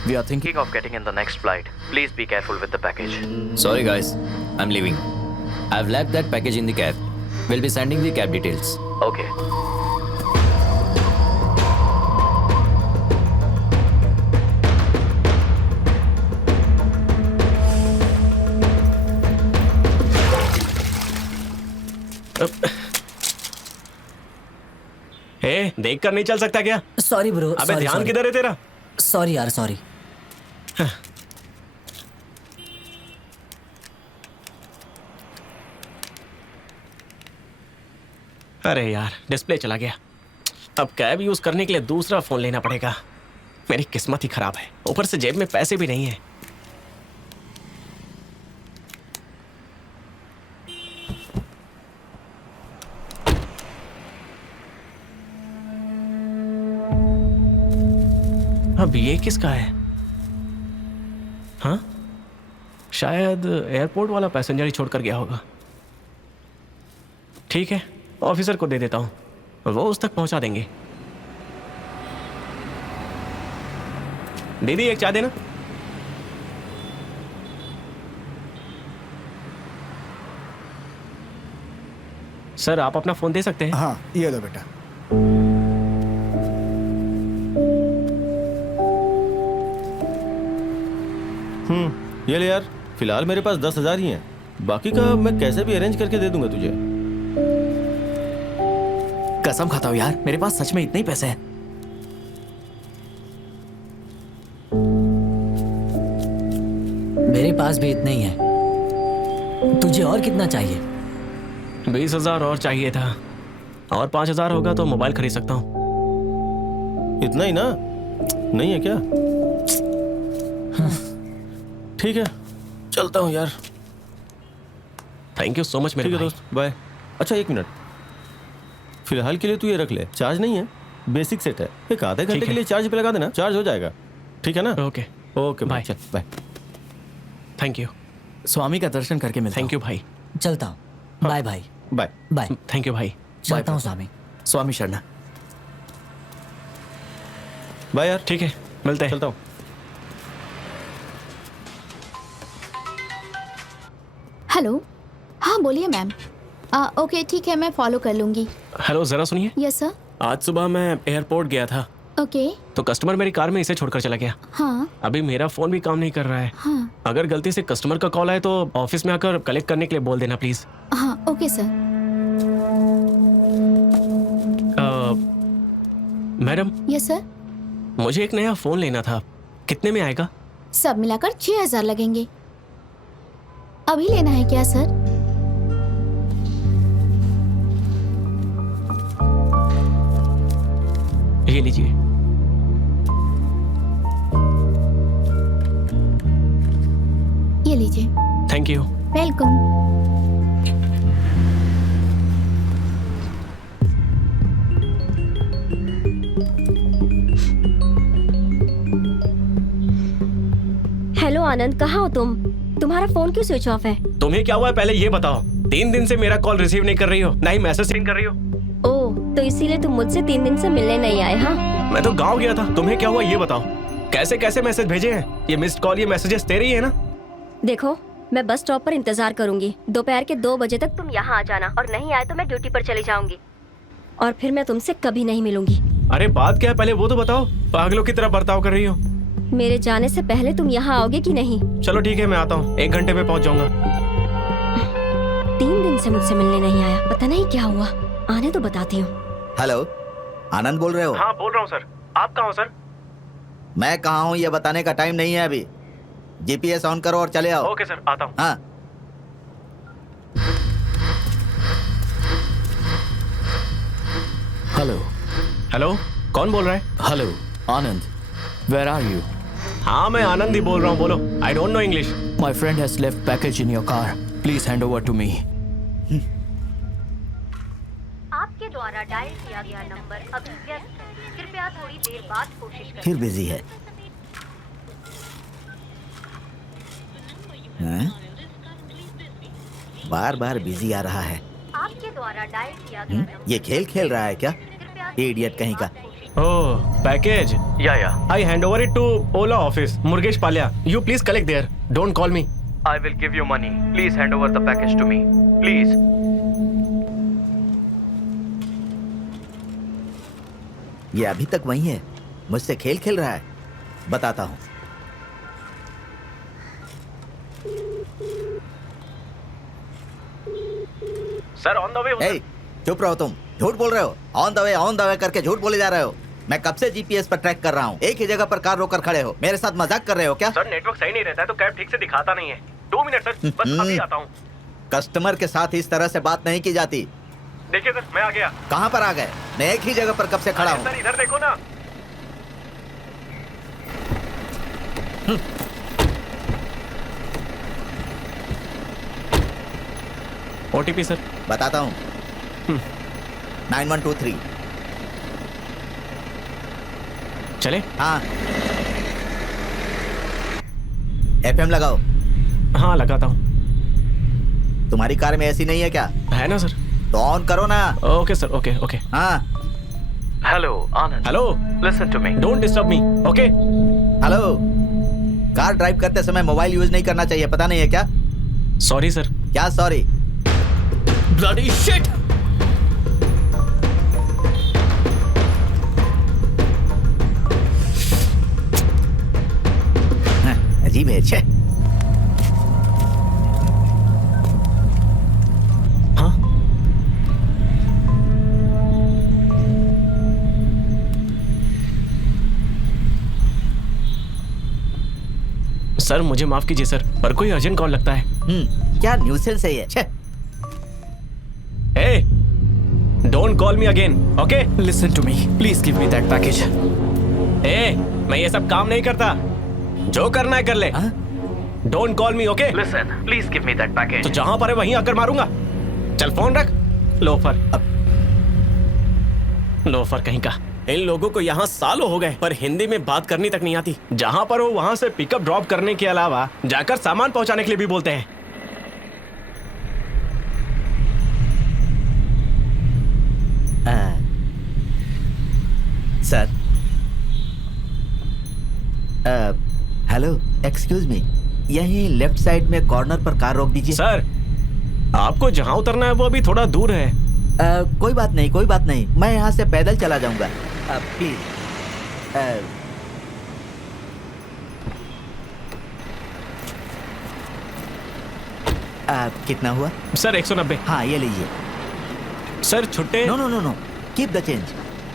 We are thinking of getting in the next flight. Please be careful with the package. Sorry, guys. I'm leaving. I've left that package in the cab. We'll be sending the cab details. Okay. ए, देख कर नहीं चल सकता क्या? Sorry bro. अबे ध्यान किधर है तेरा? सॉरी यार, सॉरी। अरे यार, डिस्प्ले चला गया। अब कैब यूज करने के लिए दूसरा फोन लेना पड़ेगा। मेरी किस्मत ही खराब है, ऊपर से जेब में पैसे भी नहीं है। अब ये किसका है? हाँ, शायद एयरपोर्ट वाला पैसेंजर ही छोड़कर गया होगा। ठीक है, ऑफिसर को दे देता हूँ, वो उस तक पहुंचा देंगे। दीदी एक चाय देना। सर आप अपना फोन दे सकते हैं? हाँ, ये लो बेटा। ये ले यार, फिलहाल मेरे पास 10,000 ही हैं। बाकी का मैं कैसे भी अरेंज करके दे दूंगा तुझे। कसम खाता हूँ यार, मेरे पास सच में इतने ही पैसे हैं। मेरे पास भी इतने ही है। तुझे और कितना चाहिए? 20,000 और चाहिए था, और 5,000 होगा तो मोबाइल खरीद सकता हूँ। इतना ही ना? नहीं है क्या? ठीक है, चलता हूँ यार। थैंक यू सो मच मेरे ठीक है दोस्त, बाय। अच्छा 1 मिनट, फिलहाल के लिए तू ये रख ले, चार्ज नहीं है, बेसिक सेट है। एक आधे घंटे के लिए चार्ज पे लगा देना, चार्ज हो जाएगा। ठीक है ना? Okay okay bye. चल बाय। Thank you. स्वामी का दर्शन करके मिलता थैंक यू भाई। चलता हूँ। Bye bye. Bye bye. Thank you भाई। चलता हूँ स्वामी। स्वामी शरणा। बाय यार। ठीक है, मिलते हैं। चलता हूँ। हेलो, हाँ बोलिए मैम। ओके ठीक है, मैं फॉलो कर लूंगी। हेलो, जरा सुनिए। Yes sir. आज सुबह मैं एयरपोर्ट गया था, ओके। तो कस्टमर मेरी कार में इसे छोड़कर चला गया। हाँ अभी मेरा फोन भी काम नहीं कर रहा है। हाँ अगर गलती से कस्टमर का कॉल आए तो ऑफिस में आकर कलेक्ट करने के लिए बोल देना प्लीज। हाँ okay sir. Madam. Yes sir. मुझे एक नया फोन लेना था, कितने में आएगा? सब मिलाकर 6,000 लगेंगे। अभी लेना है क्या सर? ये लीजिए। ये लीजिए। Thank you. वेलकम। हेलो आनंद, कहाँ हो तुम? तुम्हारा फोन क्यों स्विच ऑफ है? तुम्हें क्या हुआ है पहले ये बताओ। 3 दिन से मेरा कॉल रिसीव नहीं कर रही हो, ना ही मैसेज सेंड कर रही हो। ओह, तो इसीलिए तुम मुझसे 3 दिन से मिलने नहीं आए? हाँ, मैं तो गांव गया था, तुम्हें क्या हुआ ये बताओ। कैसे कैसे मैसेज भेजे हैं? ये मिस्ड कॉल, ये मैसेजेस तेरे ही है ना? देखो मैं बस स्टॉप पर इंतजार करूंगी। दोपहर के 2 बजे तक तुम यहाँ आ जाना, और नहीं आए तो मैं ड्यूटी पर चली जाऊंगी, और फिर मैं तुमसे कभी नहीं मिलूंगी। अरे बात क्या है पहले वो तो बताओ। पागलों की तरह बर्ताव कर रही हो। मेरे जाने से पहले तुम यहाँ आओगे कि नहीं? चलो ठीक है, मैं आता हूँ, 1 घंटे में पहुँच जाऊंगा। 3 दिन से मुझसे मिलने नहीं आया, पता नहीं क्या हुआ। आने तो बताती हूँ। हेलो, आनंद बोल रहे हो? हाँ बोल रहा हूँ सर। आप कहाँ हो सर? मैं कहाँ हूँ ये बताने का टाइम नहीं है अभी। जीपीएस ऑन करो और चले आओ। ओके सर, आता हूँ। हाँ। हेलो। हेलो, कौन बोल रहा है? Hello Anand, where are you? हाँ मैं आनंद ही बोल रहा हूँ, बोलो। I don't know English. My friend has left package in your car, please hand over to me. आपके द्वारा डायल किया गया नंबर अभी व्यस्त है, कृपया थोड़ी देर बाद कोशिश करें। फिर बिजी है। बार बार बिजी आ रहा है। आपके द्वारा डायल किया गया नंबर। ये खेल खेल रहा है क्या? इडियट कहीं का। Oh, package. Yeah I hand over it to Ola office, Murugesh Palya. You please collect there, don't call me. I will give you money, please hand over the package to me please. ये अभी तक वही है, मुझसे खेल खेल रहा है। बताता हूँ। सर ऑन द वे हूँ। ए, चुप रहो तुम, झूठ बोल रहे हो। ऑन द वे करके झूठ बोले जा रहे हो। मैं कब से जीपीएस पर ट्रैक कर रहा हूँ। एक ही जगह पर कार रोक कर खड़े हो, मेरे साथ मजाक कर रहे हो क्या? सर नेटवर्क सही नहीं रहता है तो कैब ठीक से दिखाता नहीं है। 2 मिनट सर, बस अभी आता हूँ। कस्टमर के साथ इस तरह से बात नहीं की जाती। देखिए सर, मैं आ गया। कहाँ पर आ गए? मैं एक ही जगह पर कब से खड़ा हूँ। सर इधर देखो ना। ओटीपी सर बताता हूँ। 9123। चले? हाँ। एफएम लगाओ। हाँ लगाता हूँ। तुम्हारी कार में ऐसी नहीं है क्या? है ना सर। तो ऑन करो ना। Okay sir, okay okay. हाँ। Hello Anand. Hello, listen to me, don't disturb me, okay? Hello, car drive करते समय मोबाइल यूज नहीं करना चाहिए, पता नहीं है क्या? Sorry sir. क्या सॉरी? Bloody shit! अजीब है। छे। हाँ? सर मुझे माफ कीजिए सर, पर कोई अर्जेंट कॉल लगता है। क्या न्यूसेंस है ये? छे। Hey, don't call me again, okay? Listen to me. Please give me that package. Hey, मैं ये सब काम नहीं करता। जो करना है कर ले। Don't call me, okay? Listen, please give me that package. तो जहां पर है वहीं आकर मारूंगा। चल फोन रख। लोफर। लोफर कहीं का। इन लोगों को यहाँ सालों हो गए पर हिंदी में बात करनी तक नहीं आती। जहां पर हो वहां से पिकअप ड्रॉप करने के अलावा जाकर सामान पहुंचाने के लिए भी बोलते हैं। सर, हेलो, एक्सक्यूज मी, यहीं लेफ्ट साइड में कॉर्नर पर कार रोक दीजिए। सर, आपको जहां उतरना है वो अभी थोड़ा दूर है। कोई बात नहीं, कोई बात नहीं, मैं यहाँ से पैदल चला जाऊंगा। प्लीज। कितना हुआ? सर 190। हाँ ये लीजिए। सर छुट्टे? No no no no, keep the change.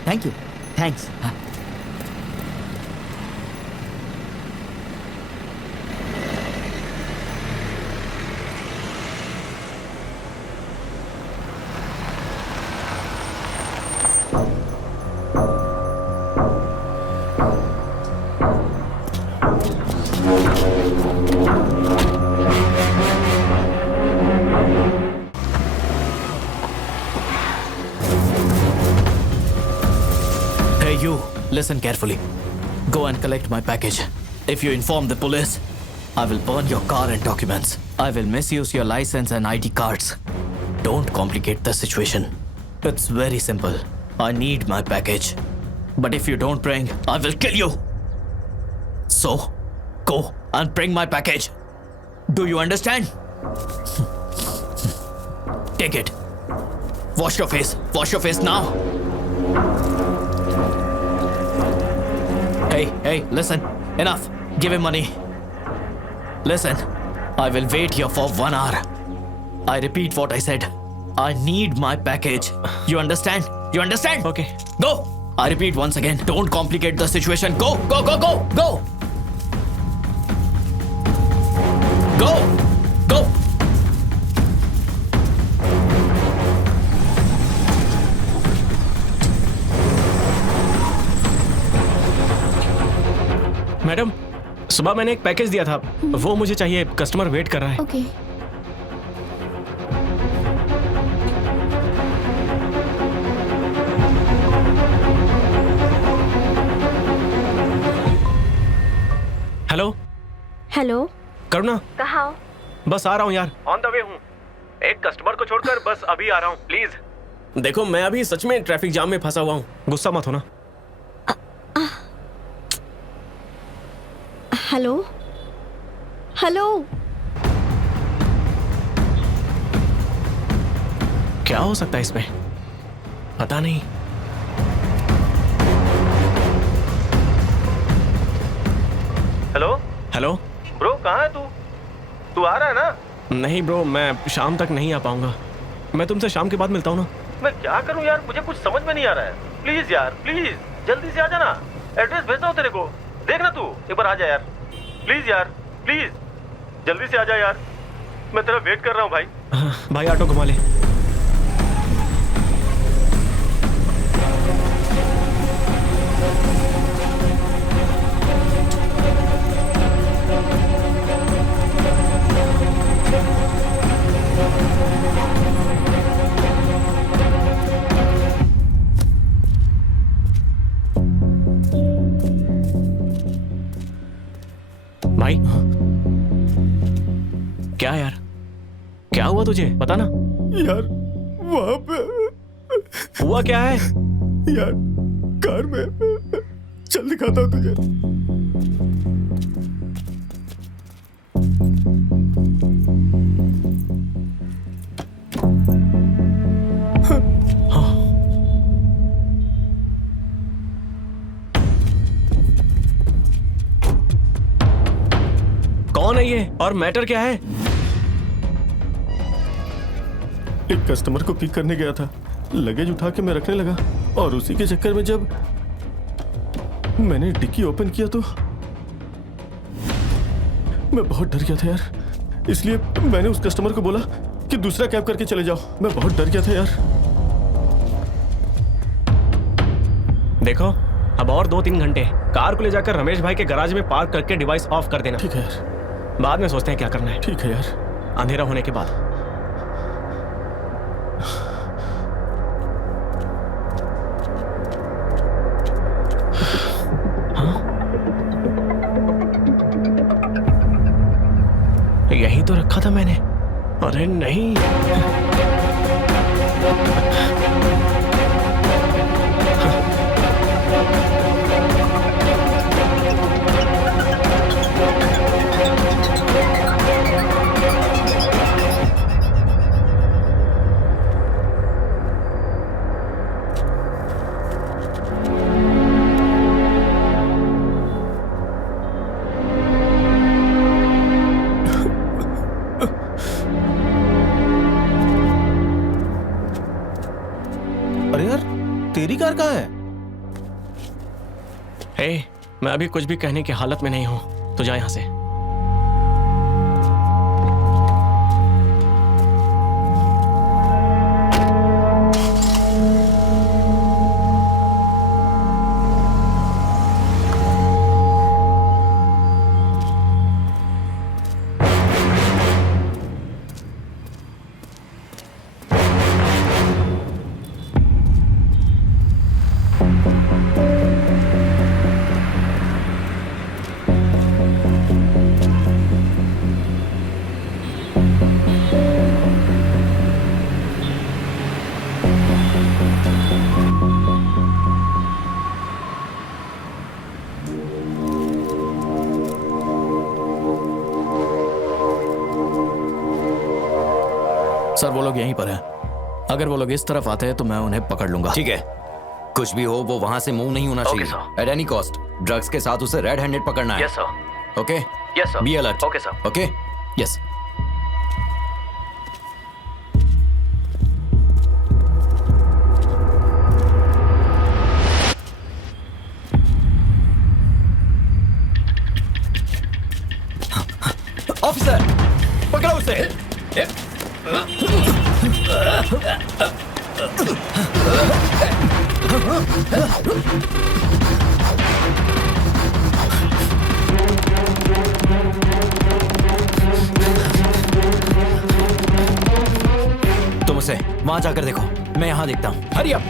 Thank you. Thanks. Listen carefully. Go and collect my package. If you inform the police, I will burn your car and documents. I will misuse your license and ID cards. Don't complicate the situation. It's very simple. I need my package. But if you don't bring, I will kill you. So, go and bring my package. Do you understand? Take it. Wash your face. Wash your face now. Hey, listen. Enough. Give him money. Listen, I will wait here for 1 hour. I repeat what I said. I need my package. You understand? You understand? Okay. Go. I repeat once again. Don't complicate the situation. Go, go, go, go, go. Go, go. Madam, सुबह मैंने एक पैकेज दिया था, वो मुझे चाहिए। कस्टमर वेट कर रहा है। ओके। हेलो। हेलो। करुणा। कहाँ हो? बस आ रहा हूँ यार। ऑन द वे हूँ। एक कस्टमर को छोड़कर बस अभी आ रहा हूँ, प्लीज। देखो मैं अभी सच में ट्रैफिक जाम में फंसा हुआ हूँ, गुस्सा मत होना। हेलो। हेलो। क्या हो सकता है इसमें? पता नहीं। हेलो। हेलो। ब्रो कहाँ है तू? तू आ रहा है ना? नहीं ब्रो, मैं शाम तक नहीं आ पाऊंगा। मैं तुमसे शाम के बाद मिलता हूँ ना। मैं क्या करूं यार, मुझे कुछ समझ में नहीं आ रहा है। प्लीज यार, प्लीज जल्दी से आ जाना। एड्रेस भेजता हूं तेरे को, देखना तू एक बार आ जा यार। प्लीज यार, प्लीज जल्दी से आ जा यार, मैं तेरा वेट कर रहा हूं भाई। भाई ऑटो घुमा ले। भाई क्या यार, क्या हुआ तुझे, बता ना। यार वहां पे हुआ क्या है? यार कार में, चल दिखाता हूं तुझे। कौन है ये और मैटर क्या है? एक कस्टमर को पिक करने गया था, लगेज उठा के मैं रखने लगा और उसी के चक्कर में जब मैंने डिक्की ओपन किया तो मैं बहुत डर गया था यार। इसलिए मैंने उस कस्टमर को बोला कि दूसरा कैब करके चले जाओ। मैं बहुत डर गया था यार। देखो अब और 2-3 घंटे कार को ले जाकर रमेश भाई के गराज में पार्क करके डिवाइस ऑफ कर देना। ठीक है यार, बाद में सोचते हैं क्या करना है। ठीक है यार, अंधेरा होने के बाद। यही तो रखा था मैंने। अरे नहीं, तेरी कार कहाँ है? हे, मैं अभी कुछ भी कहने की हालत में नहीं हूं, तो जा यहां से। सर वो लोग यहीं पर हैं। अगर वो लोग इस तरफ आते हैं तो मैं उन्हें पकड़ लूंगा। ठीक है, कुछ भी हो वो वहां से मूव नहीं होना चाहिए एट एनी कॉस्ट। ड्रग्स के साथ उसे रेड हैंडेड पकड़ना है। Yes sir. Okay? Yes sir. Be alert. Okay sir. Okay? Yes. Officer पकड़ो उसे। तुम उसे वहां जाकर देखो, मैं यहां देखता हूं। Hurry up.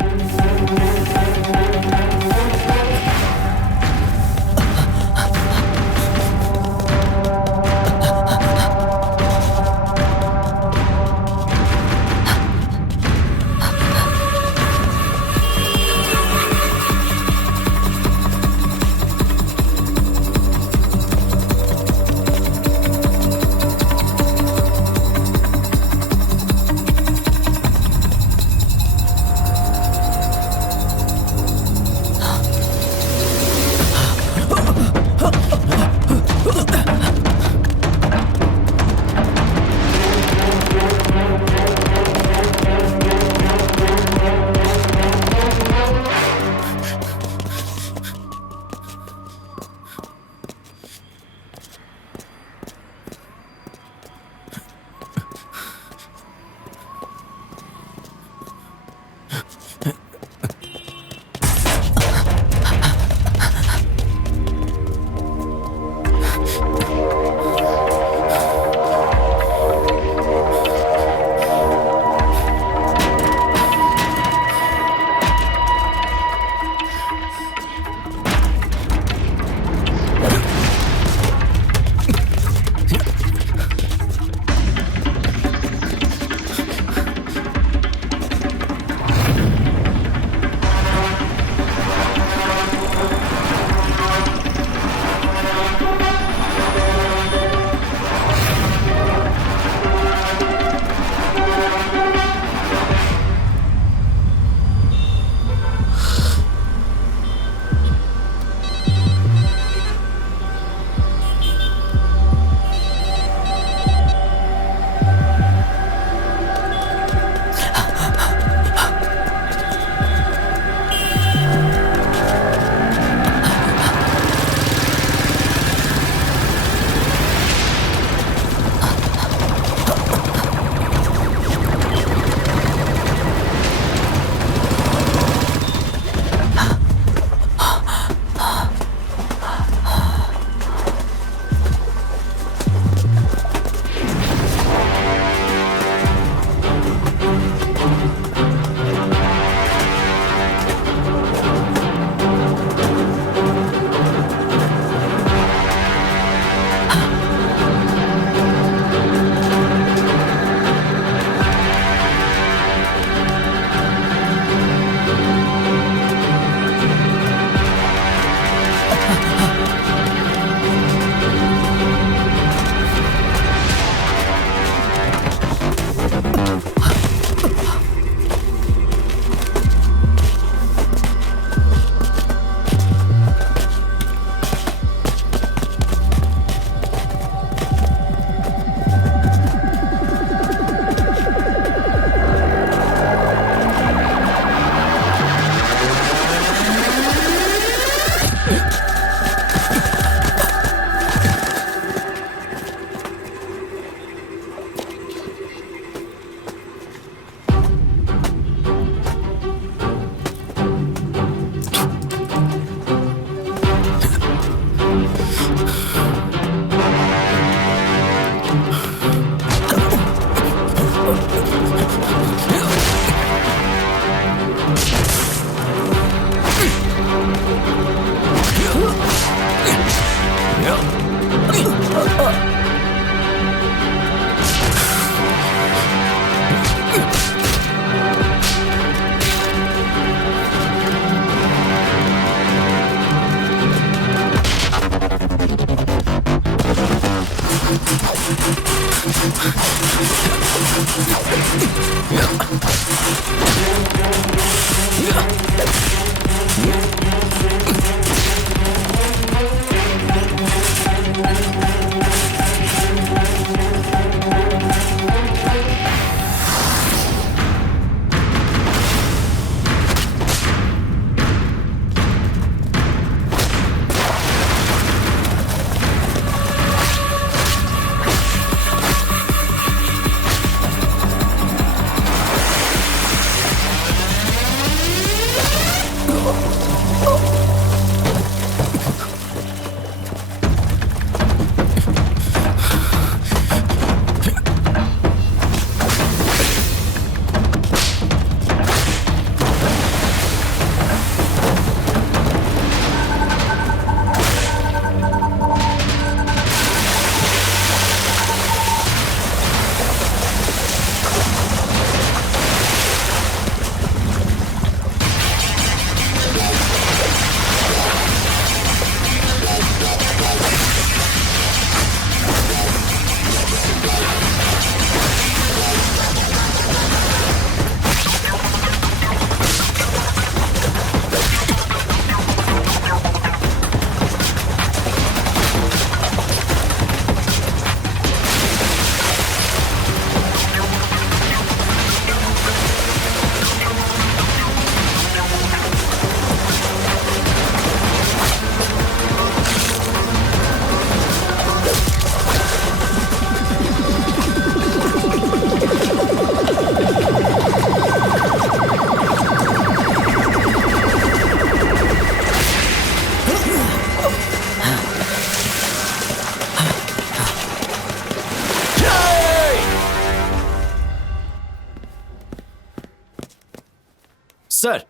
सर।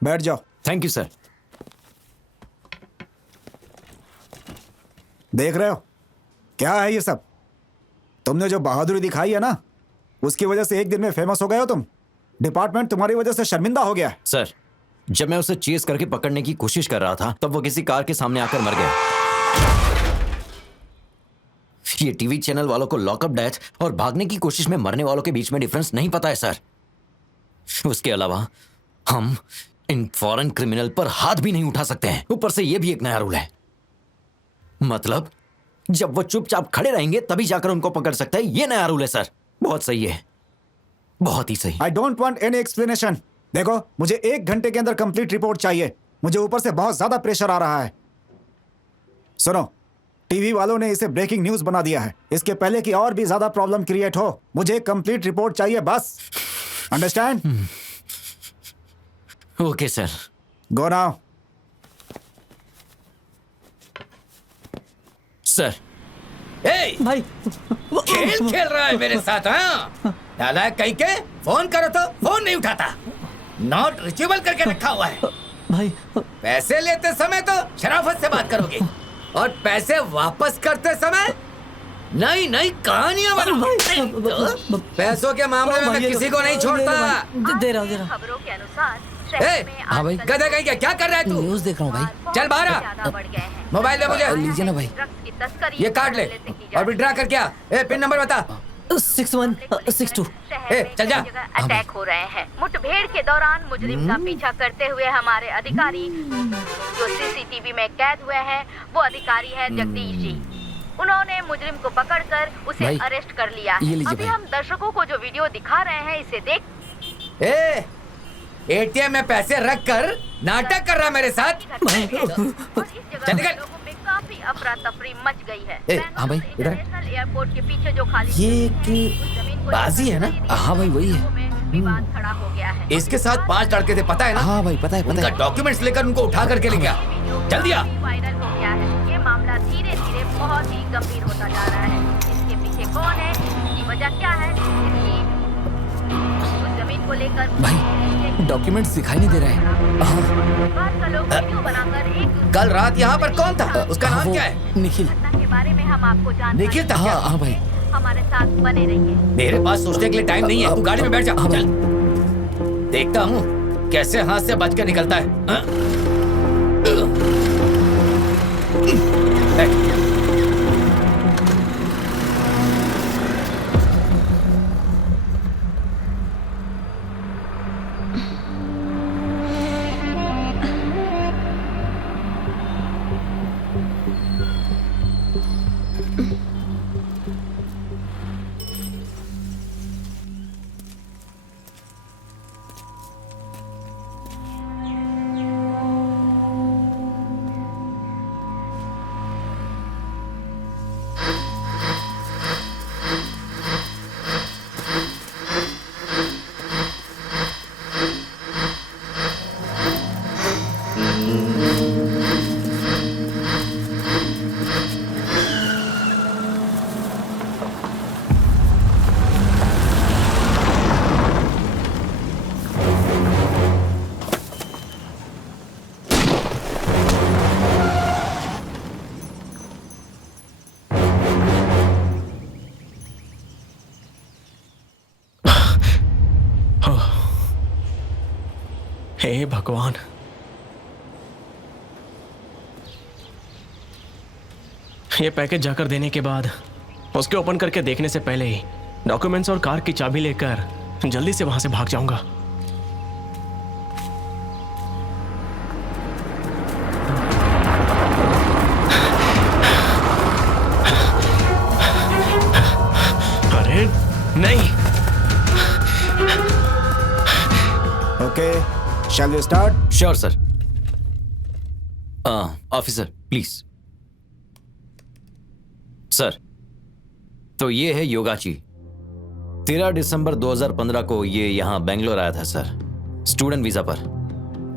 बैठ जाओ। Thank you sir. देख रहे हो क्या है ये सब? तुमने जो बहादुरी दिखाई है ना, उसकी वजह से एक दिन में फेमस हो गए हो तुम। डिपार्टमेंट तुम्हारी वजह से शर्मिंदा हो गया है। सर, जब मैं उसे चेस करके पकड़ने की कोशिश कर रहा था तब वो किसी कार के सामने आकर मर गया। ये टीवी चैनल वालों को लॉकअप डेथ और भागने की कोशिश में मरने वालों के बीच में डिफरेंस नहीं पता है सर। उसके अलावा हम इन फॉरेन क्रिमिनल पर हाथ भी नहीं उठा सकते हैं। ऊपर से ये भी एक नया रूल है, मतलब जब वो चुपचाप खड़े रहेंगे तभी जाकर उनको पकड़ सकते हैं। ये नया रूल है सर। बहुत सही है, बहुत ही सही। I don't want any explanation. देखो, मुझे 1 घंटे के अंदर कंप्लीट रिपोर्ट चाहिए। मुझे ऊपर से बहुत ज्यादा प्रेशर आ रहा है। सुनो, टीवी वालों ने इसे ब्रेकिंग न्यूज बना दिया है। इसके पहले कि और भी ज्यादा प्रॉब्लम क्रिएट हो, मुझे कंप्लीट रिपोर्ट चाहिए बस। Understand? Okay sir. Go now. Sir. ए भाई, खेल खेल रहा है मेरे साथ? हाँ, नालायक कहीं के। फोन करो तो फोन नहीं उठाता, नॉट रिचेबल करके रखा हुआ है। भाई, पैसे लेते समय तो शराफत से बात करोगे और पैसे वापस करते समय नई नई कहानियां बनाओ। पैसों के मामले में मैं किसी को नहीं छोड़ता। दे रहा हूँ। खबरों के अनुसार हाँ भाई, गधे कहीं क्या कर रहा है तू? न्यूज़ देख रहा हूँ भाई। चल बाहर आ, मोबाइल दे मुझे। लीजिए ना भाई। ये काट ले और विड्रा कर क्या? पिन नंबर बता। 6162। चल जा। अटैक हो रहे हैं। मुठभेड़ के दौरान मुजरिम का पीछा करते हुए हमारे अधिकारी जो सीसीटीवी में कैद हुए हैं, वो अधिकारी है जगदीश जी। उन्होंने मुजरिम को पकड़कर उसे अरेस्ट कर लिया है। अभी हम दर्शकों को जो वीडियो दिखा रहे हैं, इसे देख। एटीएम में पैसे रख कर नाटक कर रहा मेरे साथ। चल निकल। काफी अफरा तफरी मच गई है। हाँ भाई, इधर। एयरपोर्ट के पीछे जो खाली ये बाजी है ना? हाँ भाई, वही है। विवाद खड़ा हो गया है। इसके साथ 5 लड़के थे, पता है ना? हाँ भाई, पता है। उनका डॉक्यूमेंट्स लेकर उनको उठा करके ले गया। जल्दी आ। वायरल हो गया है। ये मामला धीरे धीरे बहुत ही गंभीर होता जा रहा है। इसके पीछे कौन है, इसकी वजह क्या है, उस जमीन को लेकर भाई डॉक्यूमेंट्स दिखाई नहीं दे रहे हैं। बात का लोग वीडियो बनाकर एक कल रात यहाँ पर कौन था? उसका नाम क्या है? निखिल। के बारे में हम आपको जानते निखिल था क्या? हाँ भाई। हमारे साथ बने रहिए। मेरे पास सोचने के लिए टाइम नहीं है। तू गाड़ी में बैठ जा। चल, देखता हूँ कैसे हाथ से बच के निकलता है। हे भगवान। ये पैकेज जाकर देने के बाद उसके ओपन करके देखने से पहले ही डॉक्यूमेंट्स और कार की चाबी लेकर जल्दी से वहां से भाग जाऊंगा। अरे नहीं। Okay, shall we start? Sure sir. Officer please. Sir, तो ये है योगाची। 13 दिसंबर 2015 को ये यहाँ बेंगलोर आया था सर, स्टूडेंट वीजा पर।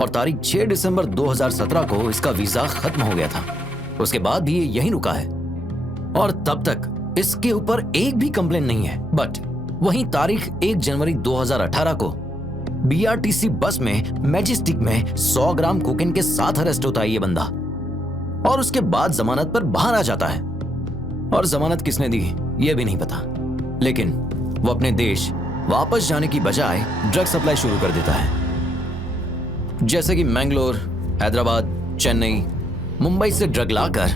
और तारीख 6 दिसंबर 2017 को इसका वीजा खत्म हो गया था। उसके बाद भी ये यहीं रुका है और तब तक इसके ऊपर एक भी कंप्लेन नहीं है। बट वहीं तारीख 1 जनवरी 2018 को बीआरटीसी बस में मैजेस्टिक में 100 ग्राम कोकेन के साथ अरेस्ट होता है ये बंदा, और उसके बाद जमानत पर बाहर आ जाता है। और जमानत किसने दी ये भी नहीं पता, लेकिन वो अपने देश वापस जाने की बजाय ड्रग सप्लाई शुरू कर देता है। जैसे कि मैंगलोर, हैदराबाद, चेन्नई, मुंबई से ड्रग लाकर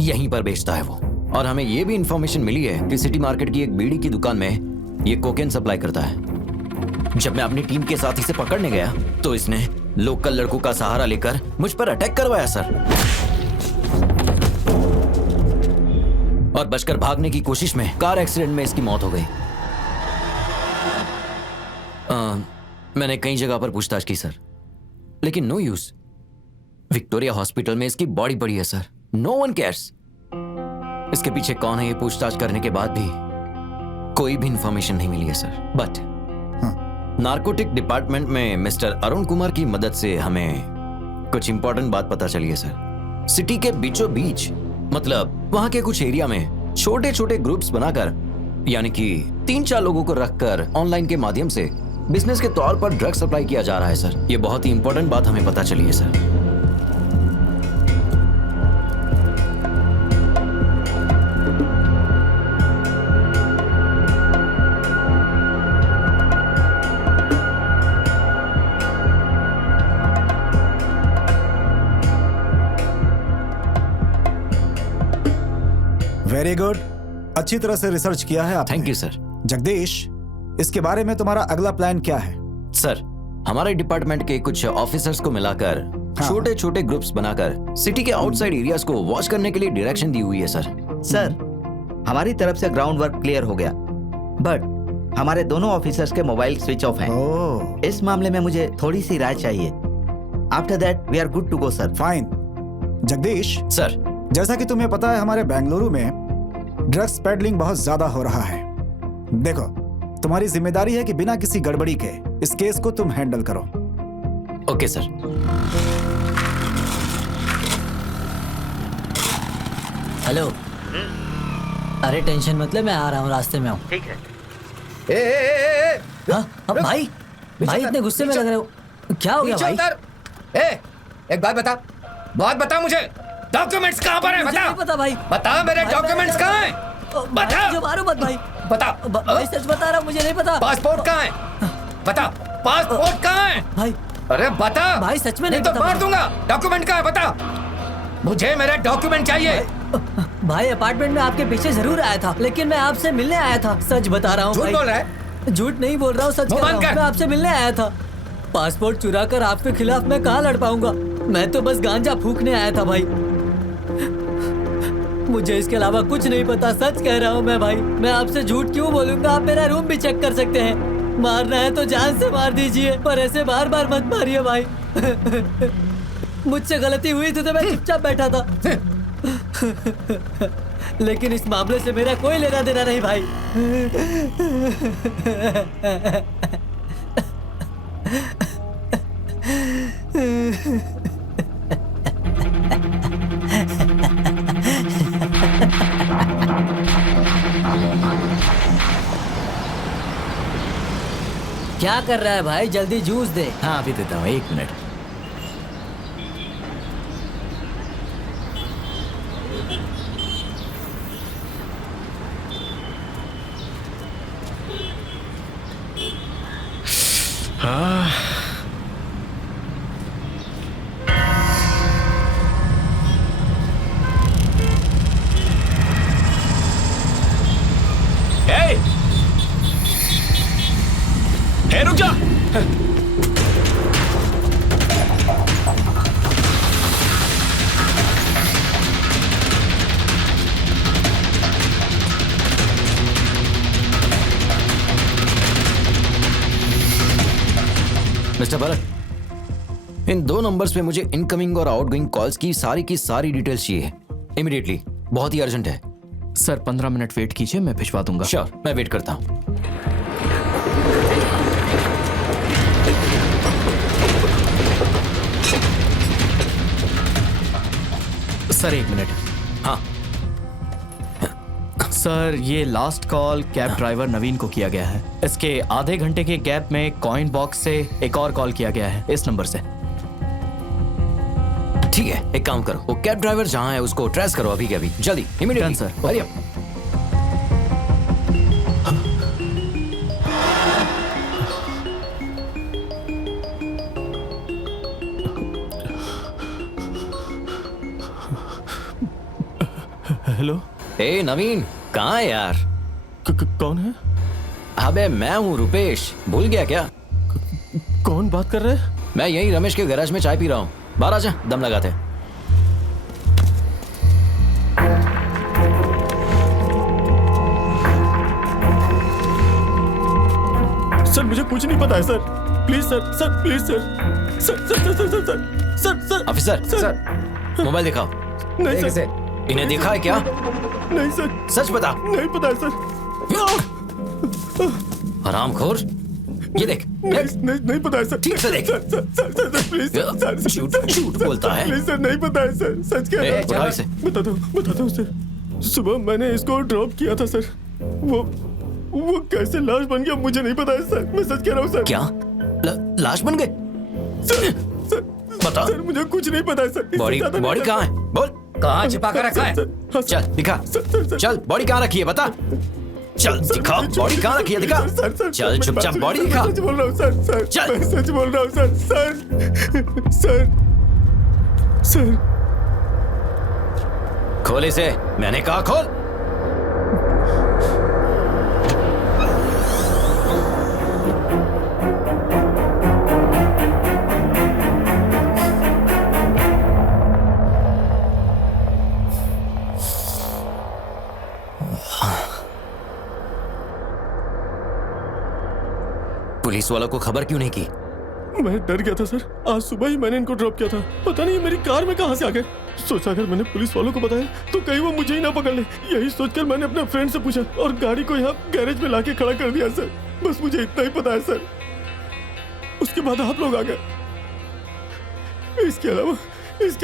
यहीं पर बेचता है वो। और हमें ये भी इंफॉर्मेशन मिली है कि सिटी मार्केट की एक बीड़ी की दुकान में ये कोकेन सप्लाई करता है। जब मैं अपनी टीम के साथ इसे पकड़ने गया तो इसने लोकल लड़कों का सहारा लेकर मुझ पर अटैक करवाया सर, और बचकर भागने की कोशिश में कार एक्सीडेंट में इसकी मौत हो गई। मैंने कई जगह पर पूछताछ की सर, लेकिन नो यूज। विक्टोरिया हॉस्पिटल में इसकी बॉडी पड़ी है सर, नो वन केयर्स। इसके पीछे कौन है ये पूछताछ करने के बाद भी कोई भी इंफॉर्मेशन नहीं मिली है सर। बट नार्कोटिक डिपार्टमेंट में मिस्टर अरुण कुमार की मदद से हमें कुछ इंपॉर्टेंट बात पता चली है सर। सिटी के बीचों बीच, मतलब वहां के कुछ एरिया में छोटे छोटे ग्रुप्स बनाकर, यानी कि 3-4 लोगों को रखकर ऑनलाइन के माध्यम से बिजनेस के तौर पर ड्रग सप्लाई किया जा रहा है सर। ये बहुत ही इंपॉर्टेंट बात हमें पता चली है सर। वेरी गुड, अच्छी तरह से रिसर्च किया है आपने। Thank you sir. जगदीश, इसके बारे में तुम्हारा अगला प्लान क्या है? सर, हमारे डिपार्टमेंट के कुछ ऑफिसर्स को मिलाकर छोटे छोटे ग्रुप्स बनाकर सिटी के आउटसाइड एरियाज को वॉच करने के लिए डायरेक्शन दी हुई है सर। सर, हमारी तरफ से ग्राउंड वर्क क्लियर हो गया, बट हमारे दोनों ऑफिसर्स के मोबाइल स्विच ऑफ हैं। इस मामले में मुझे थोड़ी सी राय चाहिए। After that we are good to go sir. Fine. Jagdish sir, जैसा कि तुम्हें पता है हमारे बेंगलुरु में ड्रग्स पेडलिंग बहुत ज्यादा हो रहा है। देखो, तुम्हारी जिम्मेदारी है कि बिना किसी गड़बड़ी के इस केस को तुम हैंडल करो। Okay sir. हेलो। अरे टेंशन मत ले, मैं आ रहा हूँ, रास्ते में हूँ। ठीक है। हाँ, अब भाई इतने गुस्से में लग रहे हो, क्या हो गया भाई? एक बात बता मुझे, डॉक्यूमेंट्स कहाँ पर है? बता। नहीं पता भाई। बता, मेरे डॉक्यूमेंट्स कहाँ हैं? बता। जो मारो मत भाई। बता। भाई सच बता रहा हूँ, मुझे नहीं पता। पासपोर्ट कहाँ है? बता, पासपोर्ट कहाँ है? भाई अरे बता भाई, सच में नहीं तो पता। मार दूंगा। डॉक्यूमेंट कहाँ है? बता, मुझे मेरे डॉक्यूमेंट चाहिए। भाई अपार्टमेंट में आपके पीछे जरूर आया था, लेकिन मैं आपसे मिलने आया था। सच बता रहा हूँ। झूठ बोल रहा है? झूठ नहीं बोल रहा हूँ, सच कह रहा हूँ। मैं आपसे मिलने आया था। पासपोर्ट चुरा कर आपके खिलाफ मैं कहाँ लड़ पाऊंगा? मैं तो बस गांजा फूकने आया था भाई, मुझे इसके अलावा कुछ नहीं पता। सच कह रहा हूँ मैं भाई, मैं आपसे झूठ क्यों बोलूंगा? आप मेरा रूम भी चेक कर सकते हैं। मारना है तो जान से मार दीजिए, पर ऐसे बार बार मत मारिए भाई। मुझसे गलती हुई थी तो मैं चुपचाप बैठा था, लेकिन इस मामले से मेरा कोई लेना देना नहीं भाई। क्या कर रहा है भाई? जल्दी जूस दे। हाँ अभी देता हूँ, 1 मिनट। मिस्टर भरत, इन 2 नंबर्स पे मुझे इनकमिंग और आउटगोइंग कॉल्स की सारी डिटेल्स चाहिए इमीडिएटली। बहुत ही अर्जेंट है सर। 15 मिनट वेट कीजिए, मैं भिजवा दूंगा। श्योर, मैं वेट करता हूँ। Sir 1 minute. हाँ सर, ये लास्ट कॉल कैब ड्राइवर नवीन को किया गया है। इसके आधे घंटे के गैप में कॉइन बॉक्स से एक और कॉल किया गया है इस नंबर से। ठीक है, एक काम करो, वो कैब ड्राइवर जहाँ है उसको ट्रेस करो अभी के अभी, जल्दी, immediately sir. Hurry up. Hello. ए नवीन, कहाँ है यार? कौन है? अबे मैं हूँ रुपेश, भूल गया क्या? कौन बात कर रहे हैं? मैं यहीं रमेश के गैराज में चाय पी रहा हूँ। बाहर आजा, दम लगाते हैं। सर मुझे कुछ नहीं पता है sir, please sir, sir please sir, sir sir sir sir sir sir sir officer sir, mobile दिखाओ। नहीं सर, इन्हें देखा है क्या? नहीं सर, सच बता। नहीं पता है सर। हरामखोर, ये देख। नहीं पता है सर। ठीक से देख। सर प्लीज सर, झूठ बोलता है। प्लीज सर, नहीं पता है सर, सच कह रहा हूं। उठा इसे। बताता हूँ सर। सुबह मैंने इसको ड्रॉप किया था सर, वो कैसे लाश बन गया मुझे नहीं पता है सर, मैं सच कह रहा हूँ सर। क्या लाश बन गए? सर बता। सर मुझे कुछ नहीं पता है सर। बॉडी कहाँ है? बोल। कहाँ छिपा कर रखा है? चल दिखा। चल बॉडी कहाँ रखी है बता। चल दिखा, बॉडी कहाँ रखी है दिखा। चल चुपचाप बॉडी दिखा। सच बोल रहा हूँ सर, चल। मैं सच बोल रहा हूँ सर, सर। खोल इसे, मैंने कहा खोल। पुलिस वालों को खबर क्यों नहीं की? मैं डर गया था सर, आज सुबह ही मैंने इनको ड्रॉप किया था। पता नहीं मेरी कार में कहां से आ गए। सोचा अगर मैंने पुलिस वालों को बताया तो कहीं वो मुझे ही ना पकड़ ले। यही सोचकर मैंने अपने फ्रेंड से पूछा और गाड़ी को यहाँ गैरेज में लाके खड़ा कर दिया सर। बस मुझे इतना ही पता है सर, उसके बाद आप लोग आ गए। इसके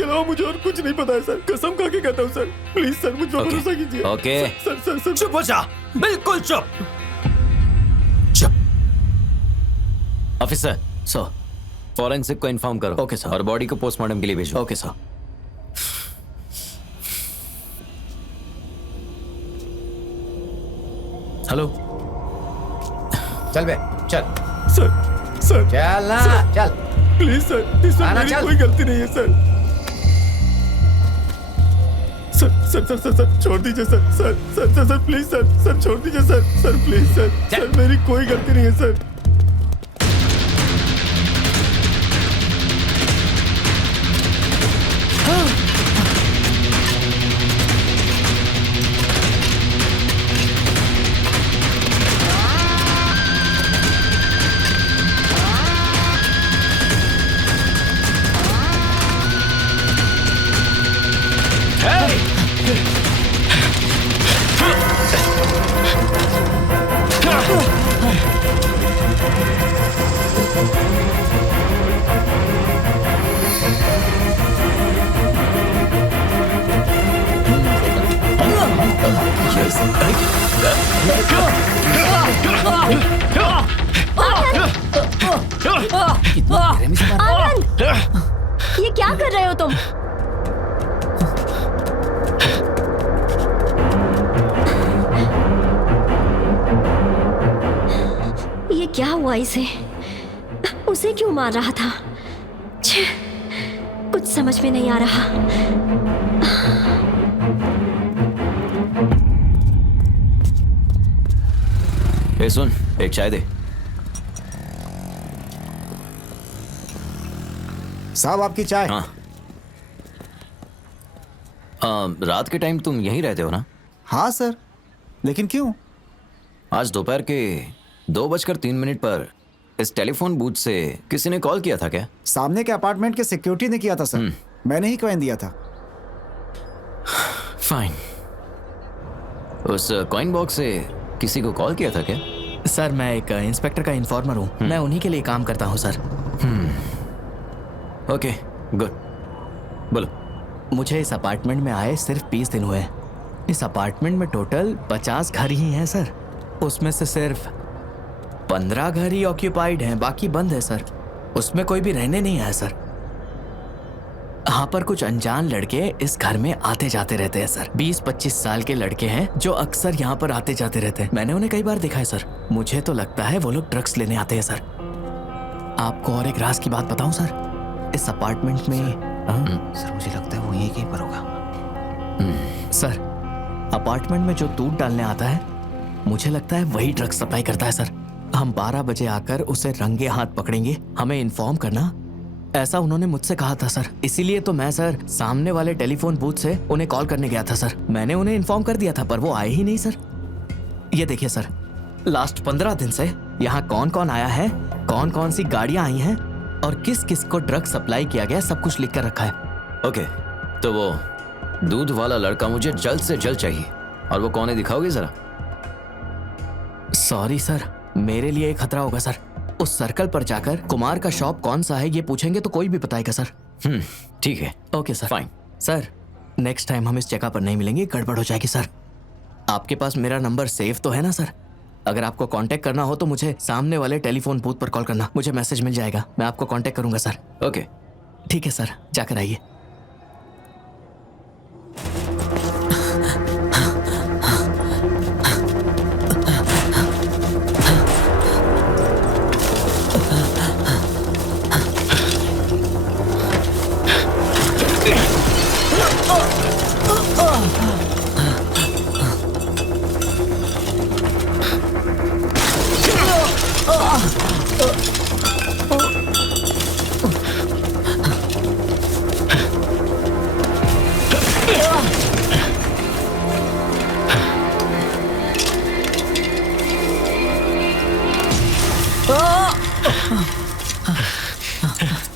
अलावा मुझे और कुछ नहीं पता है सर, कसम खा के कहता हूँ सर। प्लीज सर मुझ पर भरोसा कीजिए। ओके सर चुप हो जा, बिल्कुल चुप। ऑफिसर सर, फॉरेंसिक को इन्फॉर्म करो। Okay sir. और बॉडी को पोस्टमार्टम के लिए भेजो। Okay sir. हेलो। चल बे, चल। सर चल ना, चल। प्लीज सर, इसमें मेरी कोई गलती नहीं है सर। सर छोड़ दीजिए सर, प्लीज सर छोड़ दीजिए सर प्लीज सर, मेरी कोई गलती नहीं है सर। आनंद, ये क्या कर रहे हो तुम? ये क्या हुआ इसे? उसे क्यों मार रहा था? छे, कुछ समझ में नहीं आ रहा। ए सुन, एक चाय दे। साहब आपकी चाय। हाँ। रात के टाइम तुम यहीं रहते हो ना? हाँ सर, लेकिन क्यों? आज दोपहर के 2:03 पर इस टेलीफोन बूथ से किसी ने कॉल किया था क्या? सामने के अपार्टमेंट के सिक्योरिटी ने किया था सर। मैंने ही कॉइन दिया था। फाइन। उस कॉइन बॉक्स से किसी को कॉल किया था क्या? सर मैं एक इंस्पेक्टर का इन्फॉर्मर हूँ, मैं उन्हीं के लिए काम करता हूँ सर। ओके गुड, बोलो। मुझे इस अपार्टमेंट में आए सिर्फ 20 दिन हुए हैं। इस अपार्टमेंट में टोटल 50 घर ही हैं सर। उसमें से सिर्फ 15 घर ही ऑक्यूपाइड हैं, बाकी बंद है सर। उसमें कोई भी रहने नहीं आया सर। यहाँ पर कुछ अनजान लड़के इस घर में आते जाते रहते हैं सर। 20-25 साल के लड़के हैं जो अक्सर यहाँ पर आते जाते रहते हैं। मैंने उन्हें कई बार देखा है सर। मुझे तो लगता है वो लोग ड्रग्स लेने आते हैं सर। आपको और एक राज की बात बताऊं सर, इस अपार्टमेंट में सर मुझे लगता है वो यहीं कहीं पर होगा। सर अपार्टमेंट में जो दूध डालने आता है, मुझे लगता है वही ड्रग्स सप्लाई करता है सर। हम 12 बजे आकर उसे रंगे हाथ पकड़ेंगे, हमें इन्फॉर्म करना, ऐसा उन्होंने मुझसे कहा था सर। इसीलिए तो मैं सर सामने वाले टेलीफोन बूथ से उन्हें कॉल करने गया था सर। मैंने उन्हें इन्फॉर्म कर दिया था पर वो आए ही नहीं सर। ये देखिए सर, लास्ट 15 दिन से यहाँ कौन कौन आया है, कौन कौन सी गाड़ियां आई हैं और किस किस को ड्रग सप्लाई किया गया, सब कुछ लिख कर रखा है। ओके, तो वो दूध वाला लड़का मुझे जल्द से जल्द चाहिए। और वो कौन है, दिखाओगे जरा? सॉरी सर, मेरे लिए खतरा होगा सर। उस सर्कल पर जाकर कुमार का शॉप कौन सा है ये पूछेंगे तो कोई भी बताएगा सर। ठीक है। Okay sir, fine. Sir next time हम इस जगह पर नहीं मिलेंगे, गड़बड़ हो जाएगी सर। आपके पास मेरा नंबर सेव तो है ना सर? अगर आपको कांटेक्ट करना हो तो मुझे सामने वाले टेलीफोन बूथ पर कॉल करना, मुझे मैसेज मिल जाएगा, मैं आपको कांटेक्ट करूंगा सर। ओके ठीक है सर, जाकर आइए।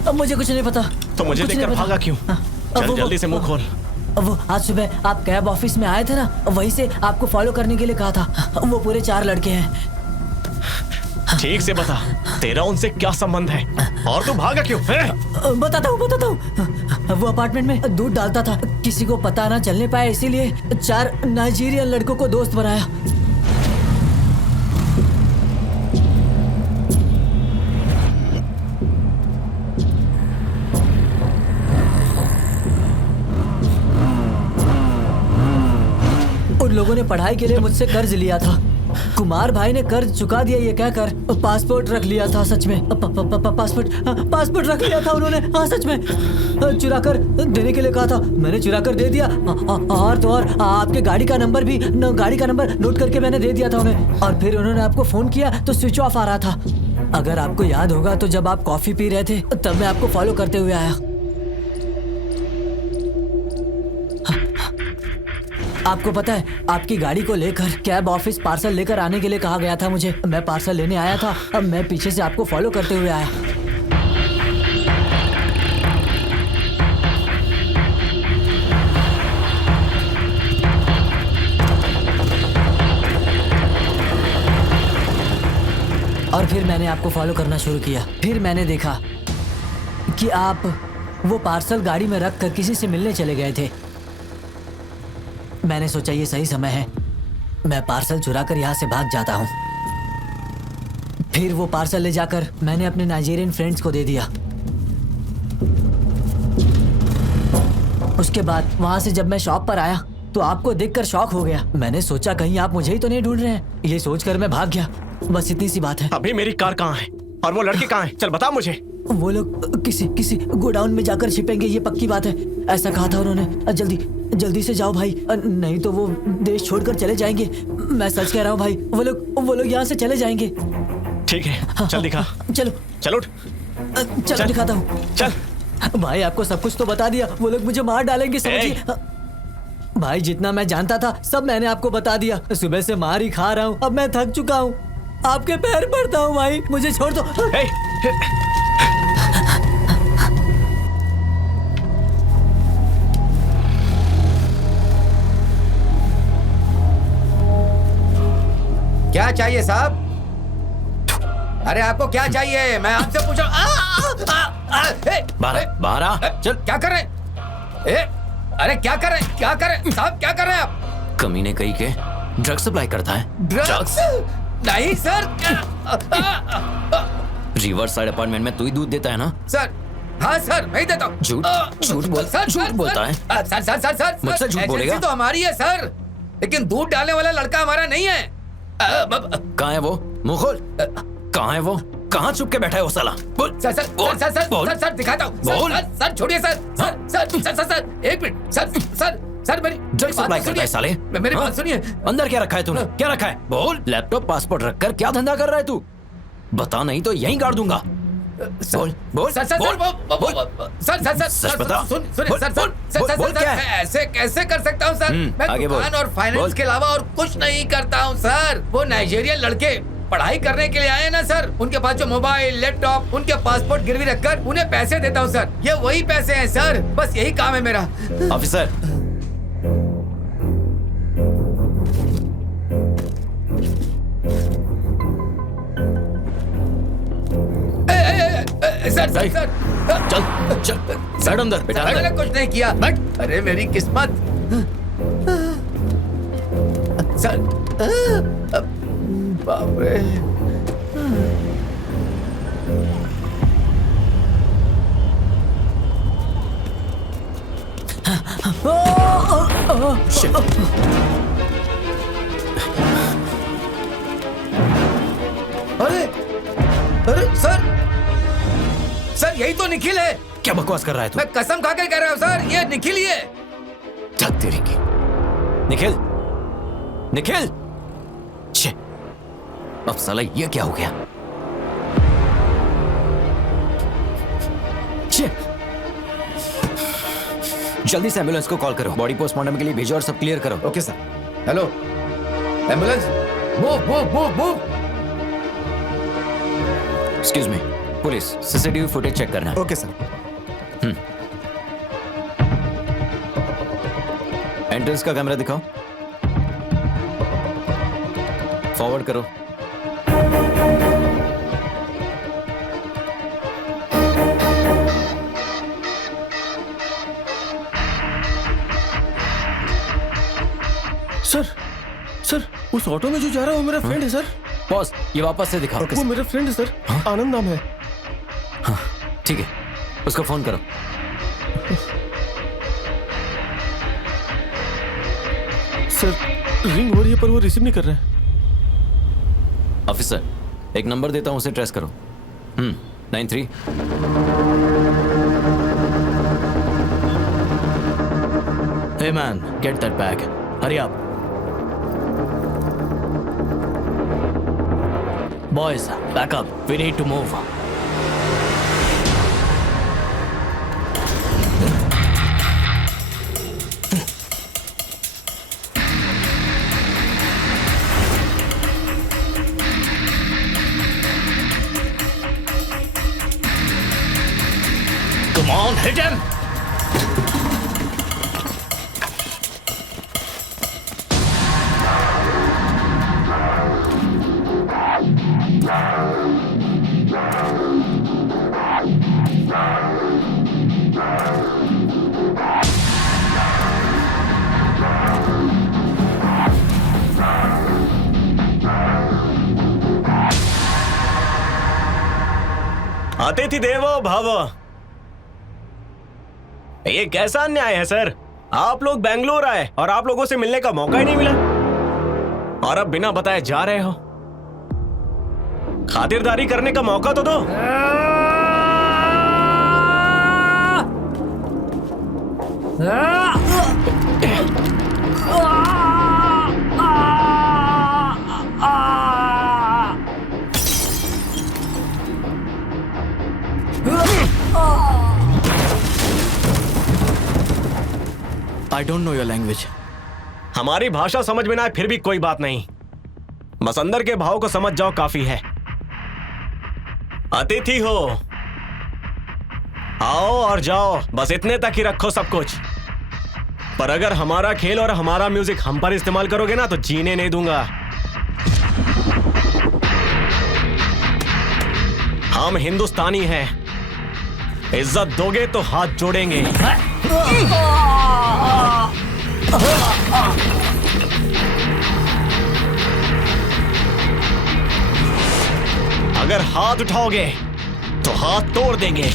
अब मुझे कुछ नहीं पता। तो मुझे देखकर भागा क्यों? चल जल्दी से मुंह खोल। वो आज सुबह आप कैब ऑफिस में आए थे ना, वहीं से आपको फॉलो करने के लिए कहा था। वो पूरे 4 लड़के हैं। ठीक से बता, तेरा उनसे क्या संबंध है और तू भागा क्यों? बताता हूँ। वो अपार्टमेंट में दूध डालता था, किसी को पता ना चलने पाए इसीलिए 4 नाइजीरियन लड़कों को दोस्त बनाया। उन लोगों ने पढ़ाई के लिए मुझसे कर्ज लिया था। कुमार भाई ने कर्ज चुका दिया ये कहकर पासपोर्ट रख लिया था। सच में पासपोर्ट रख लिया था उन्होंने। हाँ सच में, चुरा कर देने के लिए कहा था, मैंने चुरा कर दे दिया। और तो और आपके गाड़ी का नंबर नोट करके मैंने दे दिया था उन्हें। और फिर उन्होंने आपको फोन किया तो स्विच ऑफ आ रहा था। अगर आपको याद होगा तो जब आप कॉफी पी रहे थे तब मैं आपको फॉलो करते हुए आया। आपको पता है, आपकी गाड़ी को लेकर कैब ऑफिस पार्सल लेकर आने के लिए कहा गया था मुझे। मैं पार्सल लेने आया था, अब मैं पीछे से आपको फॉलो करते हुए आया। और फिर मैंने आपको फॉलो करना शुरू किया। फिर मैंने देखा कि आप वो पार्सल गाड़ी में रख कर किसी से मिलने चले गए थे। मैंने सोचा ये सही समय है, मैं पार्सल चुरा कर यहाँ से भाग जाता हूँ। फिर वो पार्सल ले जाकर मैंने अपने नाइजीरियन फ्रेंड्स को दे दिया। उसके बाद वहाँ से जब मैं शॉप पर आया तो आपको देखकर शॉक हो गया। मैंने सोचा कहीं आप मुझे ही तो नहीं ढूंढ रहे हैं, ये सोचकर मैं भाग गया। बस इतनी सी बात है। अभी मेरी कार कहाँ है और वो लड़के कहाँ हैं? चल बता मुझे। वो लोग किसी गोडाउन में जाकर छिपेंगे, ये पक्की बात है, ऐसा कहा था उन्होंने। जल्दी से जाओ भाई, नहीं तो वो देश छोड़कर चले जाएंगे। मैं सच कह रहा हूँ भाई, वो लोग यहाँ से चले जाएंगे। ठीक है, चल दिखा। चलो उठ। चल दिखाता हूँ। चल भाई, आपको सब कुछ तो बता दिया, वो लोग मुझे मार डालेंगे समझिए। भाई जितना मैं जानता था सब मैंने आपको बता दिया। सुबह से मार ही खा रहा हूँ, अब मैं थक चुका हूँ। आपके पैर पड़ता हूँ भाई, मुझे छोड़ दो। क्या चाहिए साहब? अरे आपको क्या चाहिए? मैं आपसे पूछा। बाहर आ, चल। क्या कर रहे हैं? अरे क्या कर रहे हैं? क्या कर रहे हैं साहब? क्या कर रहे हैं आप? कमीने कहीं के ड्रग सप्लाई करता है। ड्रग्स? नहीं सर। रिवर्स साइड अपार्टमेंट में तू ही दूध देता है ना? सर हाँ सर, मैं ही देता हूँ। झूठ बोलता है। सर मुझसे झूठ बोलेगा? एजेंसी तो हमारी है सर, लेकिन दूध डालने वाला लड़का हमारा नहीं है। कहाँ है वो? मुंह खोल। कहाँ है वो? कहाँ छुप के बैठा है वो साला? बोल। सर दिखाता हूँ। सर छोड़िए सर, एक मिनट सर मेरी ड्रग सप्लाई करता है साले। मेरी बात सुनिए। अंदर क्या रखा है तूने? क्या रखा है? बोल। लैपटॉप पासपोर्ट रखकर क्या धंधा कर रहा है तू? बता नहीं तो यहीं गाड़ दूंगा। बोल सर ऐसे कैसे कर सकता हूँ सर? मैं दुकान और फाइनेंस के अलावा और कुछ नहीं करता हूँ सर। वो नाइजीरियन लड़के पढ़ाई करने के लिए आए ना सर, उनके पास जो मोबाइल, लैपटॉप, उनके पासपोर्ट गिरवी रखकर उन्हें पैसे देता हूँ सर। ये वही पैसे हैं सर, बस यही काम है मेरा। ऑफिसर, सर चल बैठ अंदर बेटा। मैंने कुछ नहीं किया। बैठ। अरे मेरी किस्मत सर। बाप रे। अरे सर यही तो निखिल है। क्या बकवास कर रहा है तू? मैं कसम खा के कह रहा हूँ सर, ये निखिल ही है। थक तेरी की। निखिल छे, अब साला ये क्या हो गया? छे, जल्दी से एम्बुलेंस को कॉल करो, बॉडी पोस्टमार्टम के लिए भेजो और सब क्लियर करो। Okay sir. Hello ambulance, move. Excuse me, police CCTV footage check करना है। Okay sir. एंट्रेंस का कैमरा दिखाओ, फॉरवर्ड करो। सर उस ऑटो में जो जा रहा है वो मेरा फ्रेंड है सर। बॉस ये वापस से दिखाओ। वो मेरा फ्रेंड है सर। आनंद नाम है। हाँ ठीक है, उसको फोन करो। सर रिंग हो रही है पर वो रिसीव नहीं कर रहे हैं। ऑफिसर एक नंबर देता हूं, उसे ट्रेस करो। 93। Hey man, get that bag. Hurry up. Boys, back up. We need to move. Come on, hit him! अतिथि देवो भव। ये कैसा अन्याय है सर? आप लोग बेंगलोर आए और आप लोगों से मिलने का मौका ही नहीं मिला, और अब बिना बताए जा रहे हो। खातिरदारी करने का मौका तो दो। I don't know your language. हमारी भाषा समझ में ना आए फिर भी कोई बात नहीं। बस अंदर के भाव को समझ जाओ, काफी है। अतिथि हो, आओ और जाओ, बस इतने तक ही रखो सब कुछ। पर अगर हमारा खेल और हमारा म्यूजिक हम पर इस्तेमाल करोगे ना तो जीने नहीं दूंगा। हम हिंदुस्तानी हैं, इज्जत दोगे तो हाथ जोड़ेंगे। अगर हाथ उठाओगे तो हाथ तोड़ देंगे।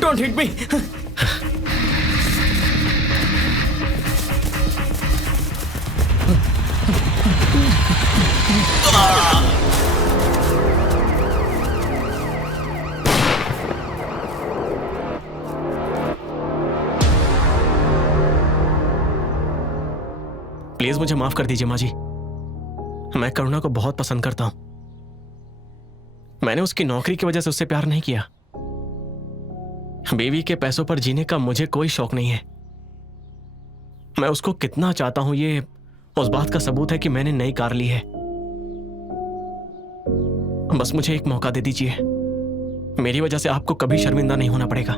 Don't hit me. प्लीज मुझे माफ कर दीजिए माँ जी। मैं करुणा को बहुत पसंद करता हूं। मैंने उसकी नौकरी की वजह से उससे प्यार नहीं किया। बीवी के पैसों पर जीने का मुझे कोई शौक नहीं है। मैं उसको कितना चाहता हूं ये उस बात का सबूत है कि मैंने नई कार ली है। बस मुझे एक मौका दे दीजिए। मेरी वजह से आपको कभी शर्मिंदा नहीं होना पड़ेगा।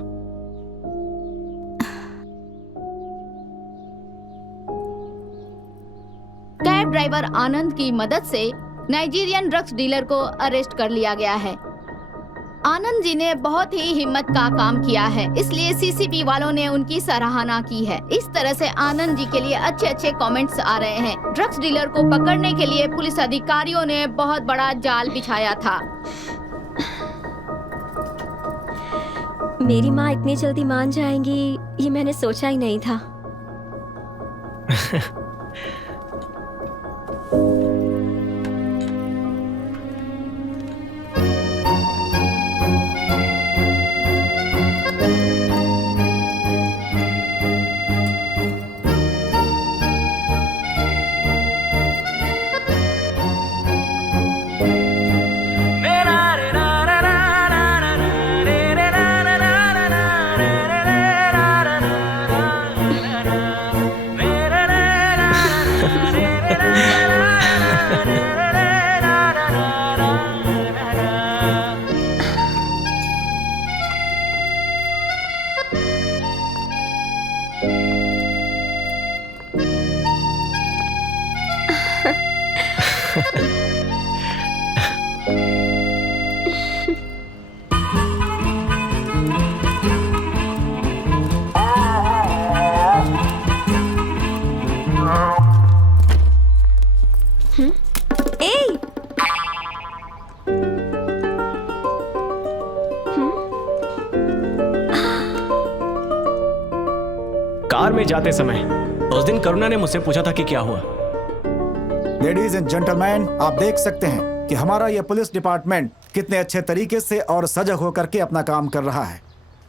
कैब ड्राइवर आनंद की मदद से नाइजीरियन ड्रग्स डीलर को अरेस्ट कर लिया गया है। आनंद जी ने बहुत ही हिम्मत का काम किया है, इसलिए सीसीपी वालों ने उनकी सराहना की है। इस तरह से आनंद जी के लिए अच्छे अच्छे कमेंट्स आ रहे हैं। ड्रग्स डीलर को पकड़ने के लिए पुलिस अधिकारियों ने बहुत बड़ा जाल बिछाया था। मेरी माँ इतनी जल्दी मान जाएंगी ये मैंने सोचा ही नहीं था। कार में जाते समय उस दिन करुणा ने मुझसे पूछा था कि क्या हुआ। लेडीज एंड जेंटलमैन, आप देख सकते हैं कि हमारा यह पुलिस डिपार्टमेंट कितने अच्छे तरीके से और सजग होकर के अपना काम कर रहा है।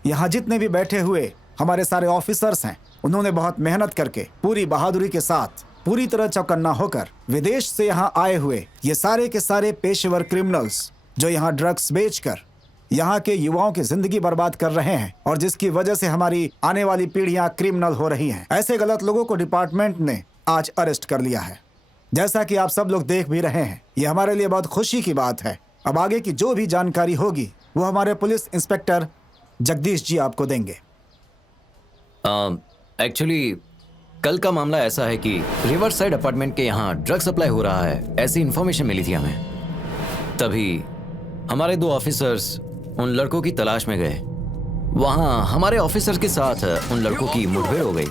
यहाँ जितने भी बैठे हुए हमारे सारे ऑफिसर्स हैं, उन्होंने बहुत मेहनत करके पूरी बहादुरी के साथ पूरी तरह चौकन्ना होकर विदेश से यहाँ आए हुए ये सारे के सारे पेशेवर क्रिमिनल्स जो यहाँ ड्रग्स बेचकर यहाँ के युवाओं की जिंदगी बर्बाद कर रहे हैं और जिसकी वजह से हमारी आने वाली पीढ़ियां क्रिमिनल हो रही हैं, ऐसे गलत लोगों को डिपार्टमेंट ने आज अरेस्ट कर लिया है। जैसा कि आप सब लोग देख भी रहे हैं, ये हमारे लिए बहुत खुशी की बात है। अब आगे की जो भी जानकारी होगी वो हमारे पुलिस इंस्पेक्टर जगदीश जी आपको देंगे। एक्चुअली कल का मामला ऐसा है कि रिवर साइड अपार्टमेंट के यहाँ ड्रग सप्लाई हो रहा है, ऐसी इन्फॉर्मेशन मिली थी हमें। तभी हमारे 2 ऑफिसर्स उन लड़कों की तलाश में गए। वहाँ हमारे ऑफिसर्स के साथ उन लड़कों की मुठभेड़ हो गई।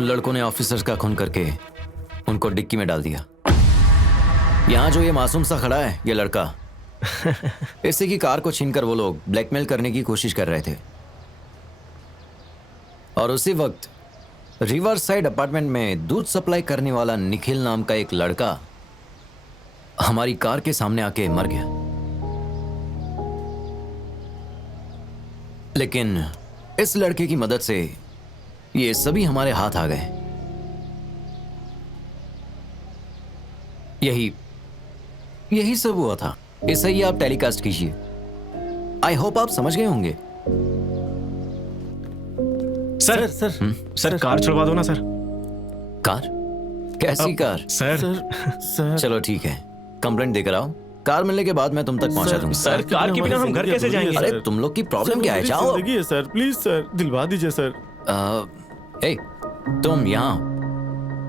लड़कों ने ऑफिसर्स का खून करके उनको डिक्की में डाल दिया। यहाँ जो ये मासूम सा खड़ा है, ये लड़का, इससे की कार को छीनकर वो लोग ब्लैकमेल करने की कोशिश कर रहे थे। और उसी वक्त रिवर साइड अपार्टमेंट में दूध सप्लाई करने वाला निखिल नाम का एक लड़का हमारी कार के सामने आके मर गया। लेकिन इस लड़के की मदद से ये सभी हमारे हाथ आ गए। यही सब हुआ था। इसे ही आप टेलीकास्ट कीजिए। आई होप आप समझ गए होंगे। सर कार छुड़वा दो ना सर। कार? कैसी कार? सर चलो ठीक है, कंप्लेंट देकर आओ। कार मिलने के बाद मैं तुम तक पहुंचा दूंगा। सर कार के बिना हम घर कैसे जाएंगे? अरे तुम लोग की प्रॉब्लम क्या है? जाओ। है सर, प्लीज सर, दिलवा दीजिए सर। तुम यहाँ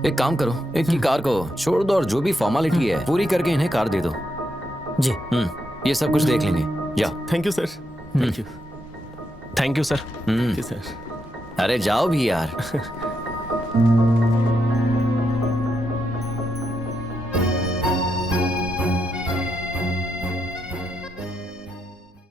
एक काम करो, एक की कार को छोड़ दो और जो भी फॉर्मेलिटी है पूरी करके इन्हें कार दे दो। जी। ये सब कुछ देख लेंगे। जाओ। Thank you sir. Thank you sir. अरे जाओ भी यार।